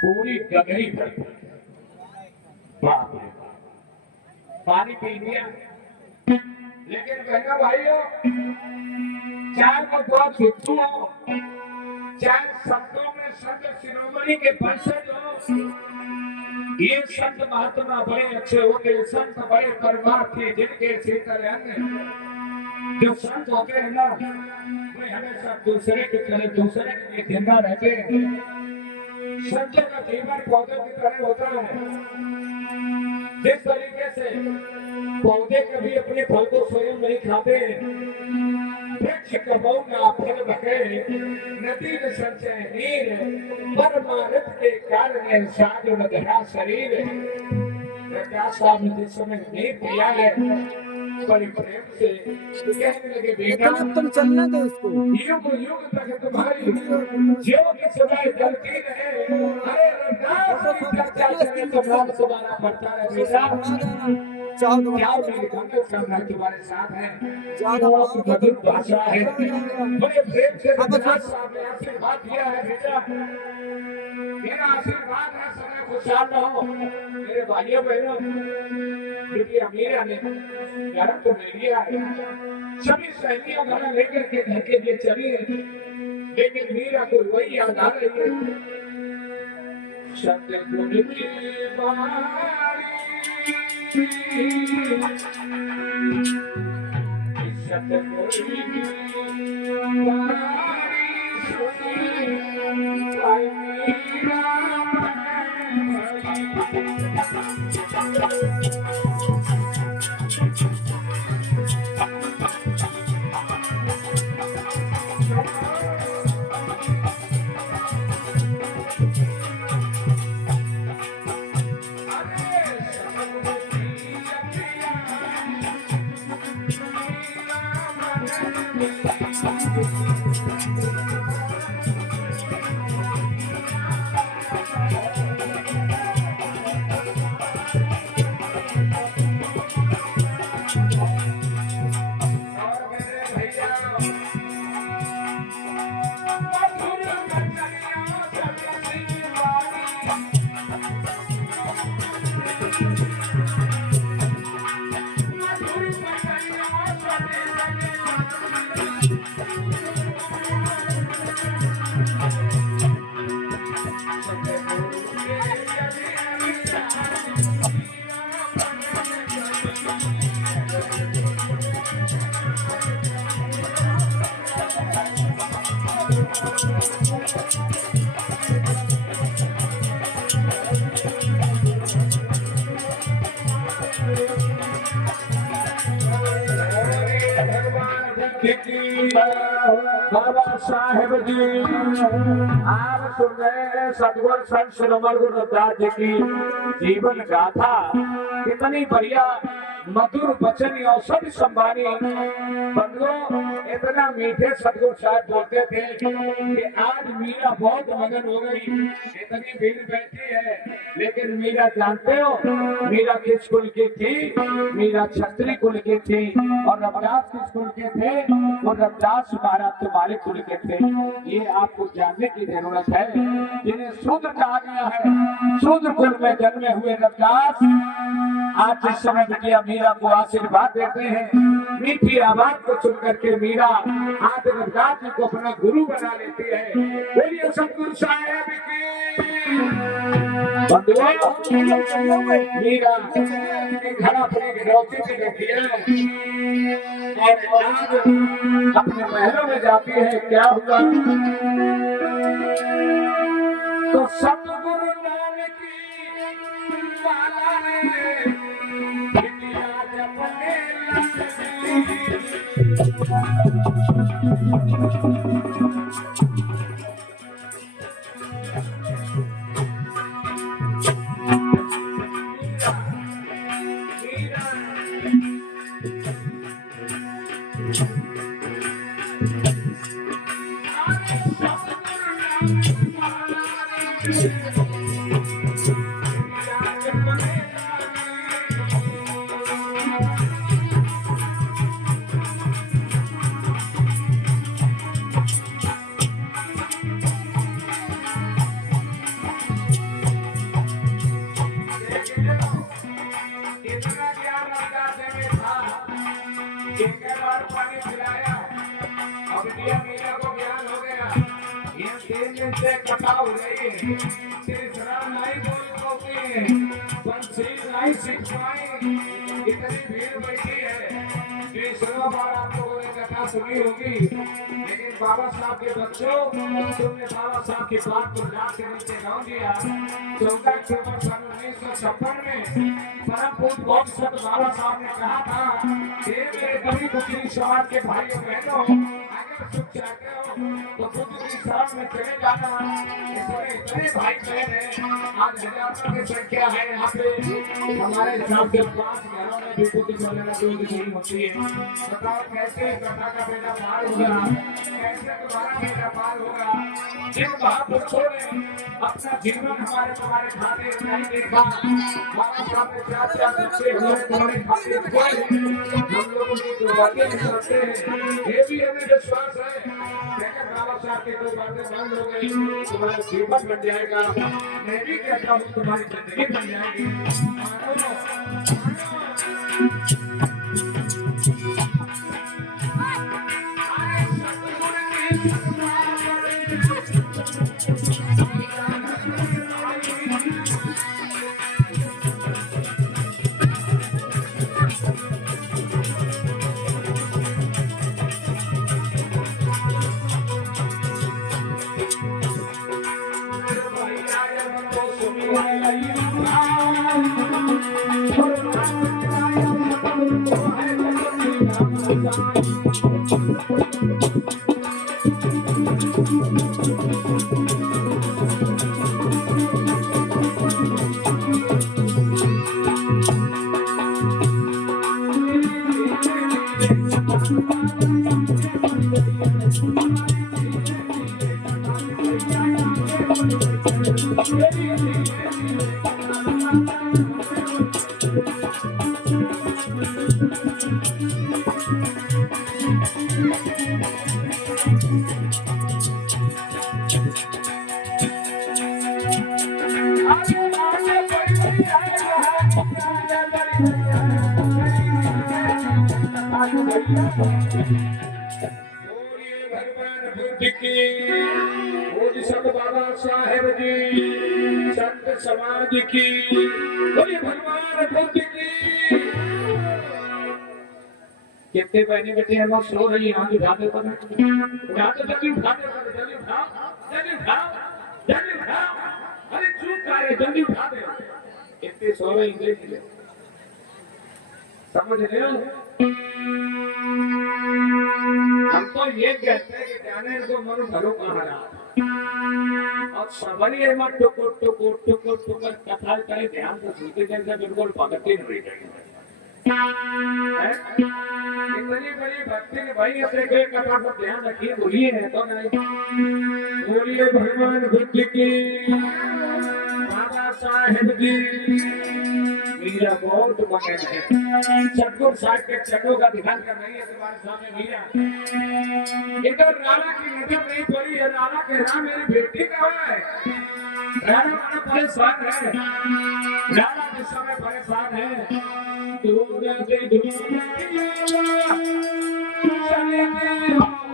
पूरी गगरी भर बाप रे, पानी पी लिया। लेकिन कहना भाइयों, चार को बहुत भिक्षु हो, चार शब्दों में संत शिरोमणि के वंशज हो, ये संत महात्मा बड़े अच्छे होते, संत बड़े परमार्थी, जिनके शीतल अंग जो संत होते हैं ना, वे हमेशा दूसरे की तरह दूसरे के लिए जिंदा रहते हैं। संतों का जीवन पौधे की तरह होता है। जिस तरीके से पौधे कभी अपने फल को स्वयं नहीं खाते, वृक्ष कबू का फल बके, नदी में संचय नीर, परमार्थ के कारण साधु न धरा शरीर। साहब ने जिस समय नहीं पिया है, बड़ी प्रेम से कहने लगे, बेटा तुम चलने दो इसको, युग युग तक तुम्हारी ज्यों की सदाई जलती रहे। अरे रविदास की चर्चा चले तो नाम तुम्हारा बढ़ता रहे। बेटा चाहो तो क्या मेरी भगत करना तुम्हारे साथ है, बहुत मधुर भाषा है। बड़े प्रेम से रविदास साहब ने आशीर्वाद दिया है। बेटा मेरा आशीर्वाद है, समय खुशहाल रहो। मेरे भाइयों बहनों, क्योंकि मीरा ने गर्म तो ले लिया है, सभी सहेलियां गाना लेकर के घर के लिए चली है, लेकिन मीरा को वही याद आ रही है। सतगुरु की बाणी, सतगुरु की बाणी सुनी, आई मीरा बाबा साहेब जी आप सुन रहे हैं सदगुरु संत शिरोमणि गुरु रविदास जी की जीवन गाथा। कितनी बढ़िया मधुर वचन औषधि संभानी बंधुओं। इतना मीठे सदगुरु साहब बोलते थे कि आज मीरा बहुत मगन हो गई, इतनी भीड़ बैठी है, लेकिन मीरा जानते हो मीरा किस कुल की थी? मीरा क्षत्रिय कुल की थी। और रविदास किस कुल के थे? और रविदास महाराज तुम्हारे कुल के थे। ये आपको जानने की जरूरत है। जिन्हें शूद्र कहा गया है, शूद्र कुल में जन्मे हुए रविदास आज इस समय बिटिया मीरा को आशीर्वाद देते हैं। मीठी आवाज को सुन करके मीरा आज रविदास जी को अपना गुरु बना लेती है। बोलिए सतगुरु साहेब की। मीरा घर अपने गिरौती से रहती है और आज अपने महलों में जाती है। क्या हुआ तो सतगुरु नाम की माला रे बिटिया जपने लगी। पानी पिलाया, अब मीरा को ज्ञान हो गया। ये 3 दिन से कथा हो रही है, तीसरा नहीं बोल पाती, बंसी नहीं सीख पाई, इतनी भीड़ बैठी है। तीसरा बार आप लोगों ने कथा सुनी होगी, लेकिन बाबा साहब के बच्चों, तुमने बाबा साहब की बात को लाख के नीचे गाँव दिया। 14 अक्टूबर सन 1956 में परम पूज्य बहुत संत बाबा साहब ने कहा था कि मेरे कभी दुखी समाज के भाइयों बहनों, अगर सुख चाहते हो तो बुद्ध की शरण में चले जाना। इसमें इतने भाई बहन हैं, आज हजारों की संख्या है यहाँ पे। हमारे हिसाब से 5 घरों में भी बुद्ध की वगैरह दूध नहीं होती है। बताओ कैसे कथा का बेड़ा पार होगा, कैसे तुम्हारा बेड़ा पार होगा। जिन महापुरुषों ने अपना जीवन हमारे तुम्हारे खातिर नहीं देखा, बाबा साहब ने क्या बच्चे हुए तुम्हारे खातिर कोई हम लोगों की तो बातें नहीं करते हैं। ये भी हमें विश्वास है कि अगर बाबा साहब की कोई बातें बंद हो गई, तुम्हारा जीवन बन जाएगा। मैं भी कहता हूँ तुम्हारी जिंदगी बन जाएगी। आगे आगे बड़ी बड़ी आएगा आगे बड़ी बड़ी आएगा बोलिए भगवान बुद्ध की बोलिए संत बाबा साहेब जी संत समाज की बोलिए भगवान बुद्ध की कितने बहने बेटे हैं लोग सो रही हैं उठाते पर उठाते जल्दी उठाते पर जल्दी उठाओ जल्दी उठाओ जल्दी उठाओ अरे चुप करे जल्दी उठा दे इतने सो रही देख ले समझ रहे हो हम तो ये कहते हैं कि जाने को मनु भरो कहाँ रहा और सबरी मत टुकुर टुकुर टुकुर टुकुर कथा करे ध्यान से सुनते जैसे बिल्कुल भगती नहीं रही इतनी बड़ी भक्ति ने भाई अपने कोई कथा को ध्यान रखिए बोलिए है तो नहीं बोलिए भगवान बुद्ध की बाबा साहेब जी मीरा बहुत मगन है सतगुरु साहब के चरणों का ध्यान कर रही है तुम्हारे सामने मीरा इधर राणा की नजर नहीं पड़ी है राणा के राम मेरी बेटी का है राणा बड़ा परेशान है राणा इस समय परेशान है दुनिया से दुनिया चले गए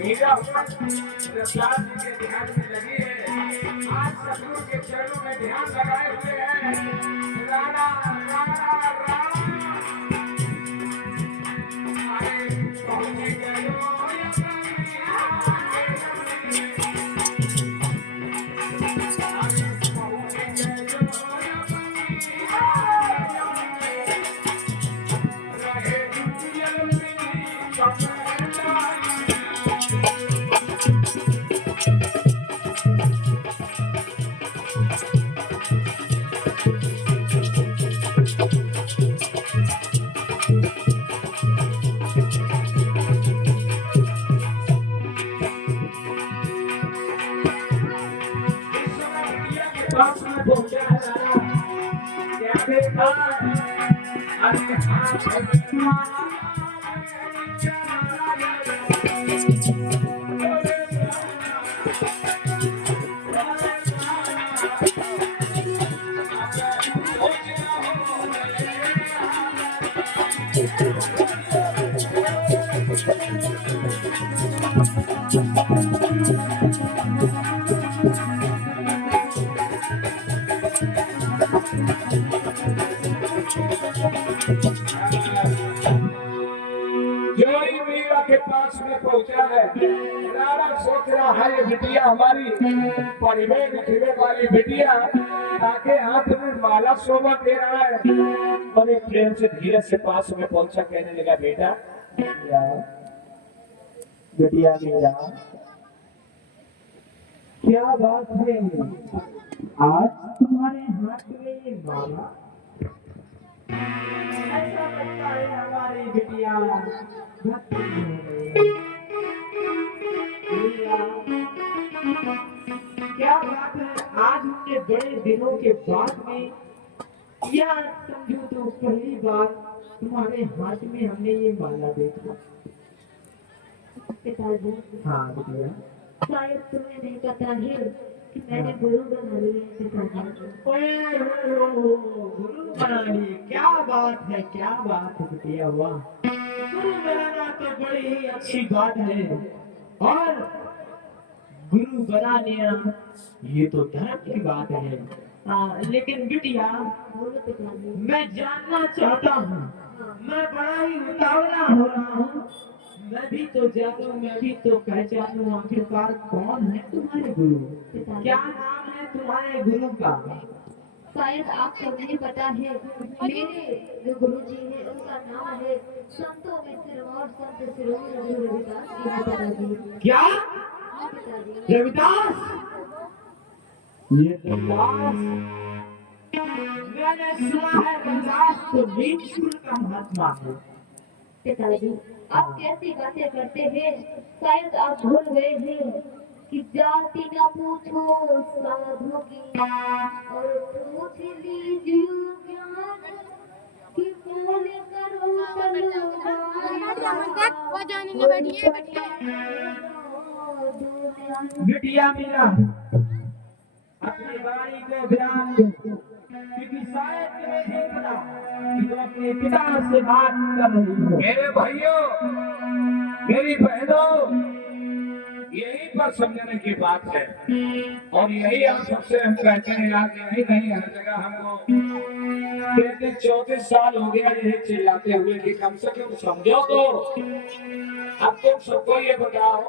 मीरा रफ्तार जी के ध्यान में लगी है आज सतगुरु के चरणों में ध्यान लगाए हुए हैं राणा राणा राणा अरे पहुंच गए के पास में पहुंचा है राणा सोच रहा है ये बिटिया हमारी परिवेश दिखने वाली बिटिया आके हाथ में माला शोभा दे रहा है बड़े प्रेम से धीरे से पास में पहुंचा कहने लगा बेटा बिटिया मेरा क्या बात है आज तुम्हारे हाथ में ये माला ऐसा लगता है हमारी बिटिया क्या बात है आज हमने बड़े दिनों के बाद में या समझो तो पहली बार तुम्हारे हाथ में हमने ये माला देखा पिताजी हाँ बिटिया शायद तुम्हें नहीं पता है कि मैंने गुरु बना लिया है पिताजी गुरु बना लिए क्या बात है बिटिया वाह गुरु बनाना तो बड़ी ही अच्छी बात है और गुरु बना लिया, ये तो धर्म की बात है। लेकिन बिटिया, बोलो पिताजी। मैं जानना चाहता हूँ, मैं बड़ा ही उतावला हो रहा हूँ, मैं भी तो जानूं, मैं भी तो पहचानूं आखिरकार कौन है तुम्हारे गुरु, पिताजी, क्या नाम है तुम्हारे गुरु का? शायद आपको नहीं पता है, मेरे जो गुरु जी है उनका नाम है संतों में सिरमौर संत शिरोमणि गुरु रविदास जी है पिताजी। क्या? हाँ पिताजी। रविदास? ये रविदास, मैंने सुना है रविदास तो नीच कुल का महात्मा है। पिताजी, आप कैसी बातें करते हैं, शायद आप भूल गए हैं कि जाति न पूछो साधु की, और पूछ लीजिए ज्ञान कि कौन करो बिटिया मेरा, अपनी वाणी को ध्यान दो, क्योंकि शायद तुम्हें नहीं पता कि तुम अपने पिता से बात कर रही हो। मेरे भाइयों, मेरी बहनों, यही पर समझने की बात है, और यही हम सबसे हम कहते हैं। आज यही नहीं, हर जगह हमको 34 साल हो गया यही चिल्लाते हुए कि कम से कम समझो तो। अब तुम सबको ये बताओ,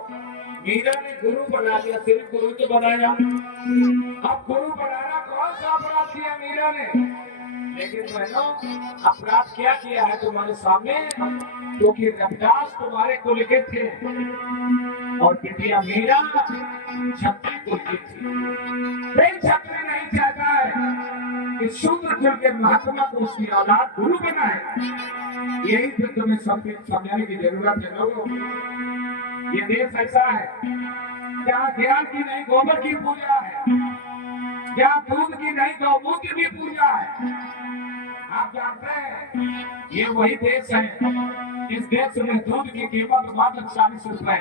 मीरा ने गुरु बना लिया, सिर्फ गुरु तो बनाया, अब गुरु बनाना कौन सा अपराध किया मीरा ने? लेकिन बहनों, अपराध क्या किया है तुम्हारे सामने? क्योंकि रविदास तुम्हारे कुल के थे और बिटिया मीरा क्षत्रिय कुल की थी। कोई क्षत्रिय नहीं चाहता है कि शूद्र कुल के महात्मा को उसकी औलाद गुरु बनाए। यही तो तुम्हें समझाने की जरूरत है लोगों। ये देश ऐसा है जहाँ ज्ञान की नहीं गोबर की पूजा है, जहाँ दूध की नहीं गौमूत्र की पूजा है। आप जानते हैं ये वही देश है, इस देश में दूध की कीमत मात्र 40 रुपए,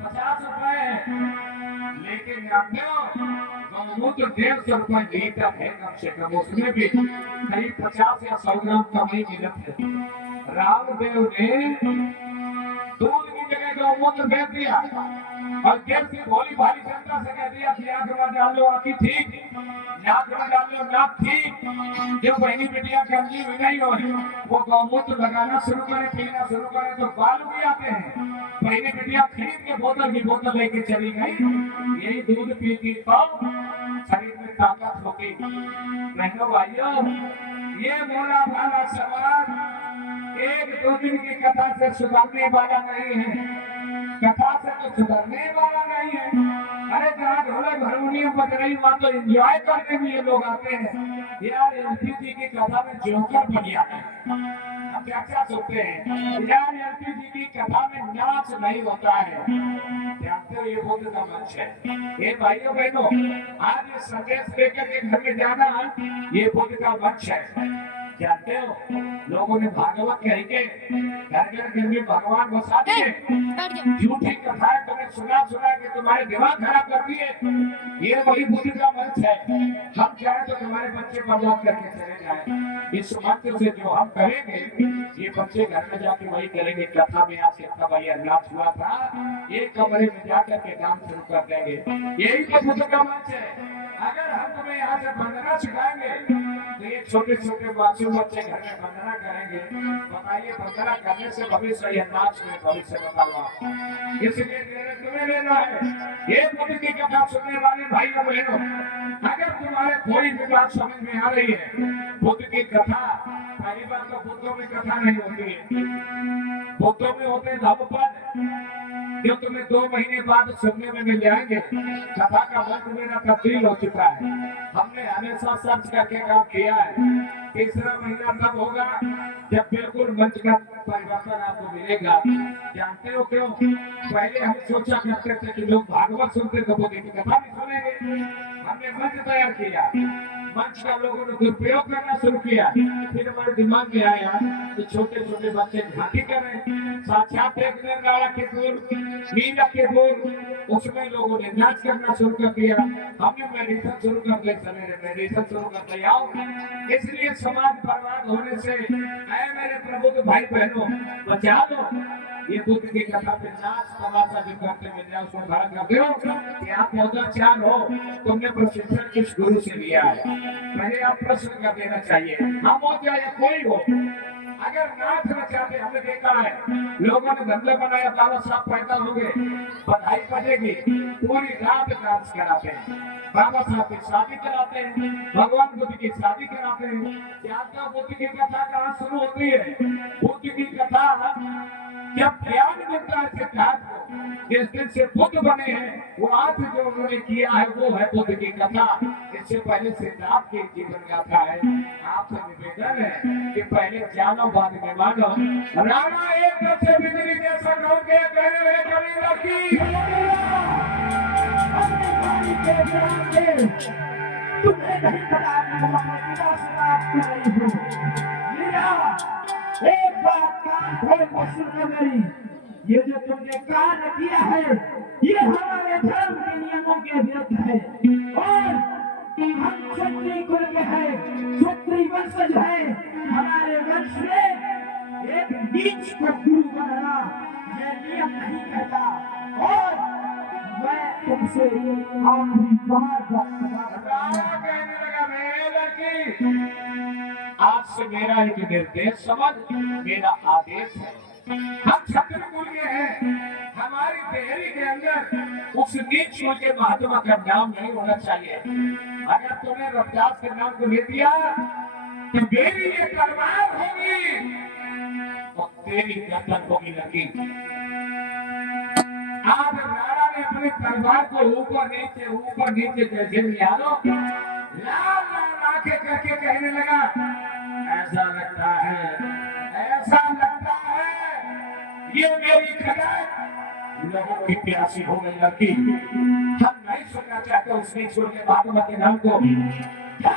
50 रुपए है, लेकिन जानते हो गौमूत्र 150 रुपए लीटर है कम से कम, उसमें भी करीब 50 या 100 ग्राम कम ही मिलत है। रामदेव ने दूध की जगह गौमूत्र बेच दिया और देश की भोली भाली जनता से कह दिया कि आंख में डाल लो आंखी ठीक, नाक में डाल लो नाक ठीक। जो बहनी बेटियां गंजी हुई नहीं हो वो गौमूत्र लगाना शुरू करे, पीना शुरू करे तो बाल भी आते हैं। बहनी बेटियां खरीद के बोतल की बोतल लेके चली गई, यही दूध पी की तो शरीर में ताकत होगी। बहनों भाइयों, ये मोला भाला समाज एक दो दिन की कथा से सुधरने वाला नहीं है, कथा से तो सुधरने वाला नहीं है। अरे जहाँ ढोलक हारमोनियम बज रही वहाँ तो एंजॉय करने भी ये लोग आते हैं। यार एलपी जी की कथा में जोकर बन गया है, हम क्या क्या सोचते हैं यार एलपी जी की कथा में नाच नहीं होता है। जानते हो ये बुद्ध का मंच है। ये भाइयों बहनों, आज ये संदेश लेकर के घर में जाना ये बुद्ध का मंच है। जानते हो लोगों ने भागवत कह के घर घर में भगवान बसा दिए, झूठी कथाएं तुम्हें सुना सुना के तुम्हारे दिमाग खराब कर दिए। ये वही बुद्ध का मंच है। हम चाहे तो तुम्हारे बच्चे बर्बाद करके चले जाए, इस मंत्र से जो हम करेंगे ये बच्चे घर में जाके वही करेंगे। कथा में आज से भैया नाच हुआ था, एक कमरे में जाकर के काम शुरू कर देंगे। यही तो बुद्ध का मंच है। अगर हम तुम्हें यहाँ से वंदना सिखाएंगे तो ये छोटे छोटे मासूम बच्चे घर में वंदना करेंगे। बताइए वंदना करने से भविष्य या नाच में भविष्य बताऊंगा। इसलिए तुम्हें लेना है ये बुद्ध की कथा सुनने वाले भाई और बहनों, अगर तुम्हारे कोई भी बात समझ में आ रही है बुद्ध की कथा, पहली बात तो बुद्धों में कथा नहीं होती है, बुद्धों में होते धम्मपद जो तुम्हें 2 महीने बाद सुनने में मिल जाएंगे। कथा का मंत्र मेरा तब्दील हो चुका है, हमने हमेशा सर्च करके काम किया है। तीसरा महीना तब होगा जब बिल्कुल मंच का परिवर्तन आपको मिलेगा। जानते हो क्यों? पहले हम सोचा करते थे कि लोग भागवत सुनते थे, बुद्ध की कथा भी सुनेंगे। हमने मंच तैयार किया, मंच का लोगों ने दुरुपयोग करना शुरू किया। फिर हमारे दिमाग में आया कि छोटे छोटे बच्चे झांकी करें, साक्षात देखने वाला के बोल मीरा के बोल, उसमें लोगों ने नाच करना शुरू कर दिया। हमने मेडिटेशन शुरू कर दिया, सवेरे मेडिटेशन शुरू कर दिया। इसलिए समाज बर्बाद होने से ऐ मेरे प्रबुद्ध भाई बहनों बचा लो। ये बुद्ध की कथा पे नाच तमाशा जो करते मिल जाए उसको खड़ा कर दो कि आप पौधाचार हो, तुमने प्रशिक्षण किस गुरु से लिया है, पहले आप प्रश्न कर देना चाहिए। हम हो चाहे कोई हो, अगर नाचना चाहते, हमने देखा है लोगों ने धंधा बनाया, बाबा साहब पैदा हो गए, बधाई बजेगी, पूरी रात डांस कराते हैं, बाबा साहब की शादी कराते हैं, भगवान बुद्ध की शादी कराते हैं। ज्यादा बुद्ध की कथा कहाँ शुरू होती है? बुद्ध की कथा जब ज्ञान मिलता है सिद्धार्थ को, जिस दिन से बुद्ध बने हैं वो आज जो उन्होंने किया है वो है बुद्ध की कथा। इससे पहले सिद्धार्थ की जीवन गाथा है। आपसे निवेदन है कि पहले जानो बाद में मानो। राणा एक से बिजली जैसा कौन के कहने में कभी रखी तुम्हें नहीं पता कि हम अपने पिता से बात कर रही हूँ। मीरा, एक बात कान खोल कर सुनो मेरी, ये जो तुमने कार्य किया है ये हमारे धर्म के नियमों के विरुद्ध है और हम क्षत्रिय कुल के हैं, क्षत्रिय वंशज है। हमारे वंश में एक नीच को गुरु बनना ये नियम नहीं कहता और मैं तुमसे आखिरी बार कहने लगा, मैं लड़की आज से मेरा एक निर्देश समझ, मेरा आदेश है। हम क्षत्रिय कुल के हैं, हमारी देहरी के अंदर उस नीच कुल के महात्मा का नाम नहीं होना चाहिए। अगर तुमने रविदास के नाम को ले दिया तो मेरी ये तलवार होगी और तेरी गर्दन होगी लगी। आज राणा ने अपनी तलवार को ऊपर नीचे जैसे लिया लो, लाल लाल आंखें करके कहने लगा, ऐसा लगता है ये मेरी खबर लोगों की प्यासी हो गई लड़की। हम नहीं सुनना चाहते उसने छोड़ के महात्मा के नाम को। क्या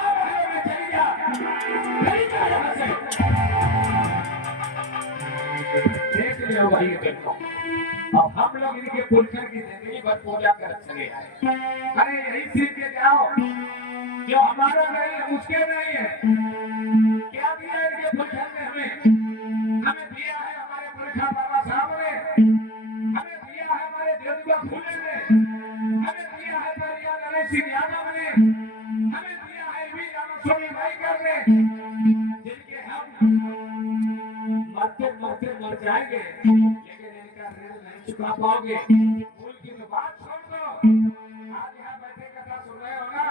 चली जा, चली जा यहाँ से। देख लियो भाई, देखो अब हम लोग इनके पुरखर की जिंदगी भर पूजा कर चले आए। अरे यही सीख के जाओ, जो हमारा नहीं है उसके नहीं है। क्या दिया इनके पुरखर ने हमें दिया है हमारे पुरखा बाबा साहब ने, हमें दिया है हमारे देवता फूले ने, हमें दिया है परिया नरेश सिंह यादव ने, हमें दिया है वीर रामस्वामी भाईकर ने, जिनके हम मरते मरते मर जाएंगे लेकिन इनका ऋण नहीं चुका पाओगे। भूल की तो बात छोड़ दो, आज यहाँ बैठे कथा सुन रहे हो ना,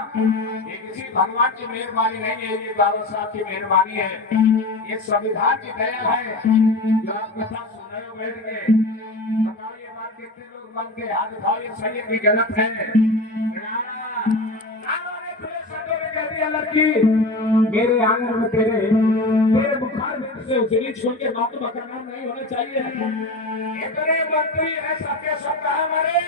ये किसी भगवान की मेहरबानी नहीं है, ये बाबा साहब की मेहरबानी है, ये संविधान की दया है जो आप कथा सुन रहे हो बैठ के। बताओ ये बात कितने लोग मन के हाथ उठाओ, ये सही है कि गलत है? लड़की मेरे आंगन में तेरे बुखार में से उजली छोड़ के महात्मा का नाम नहीं होना चाहिए। इतने मंत्री है सबके सब हमारे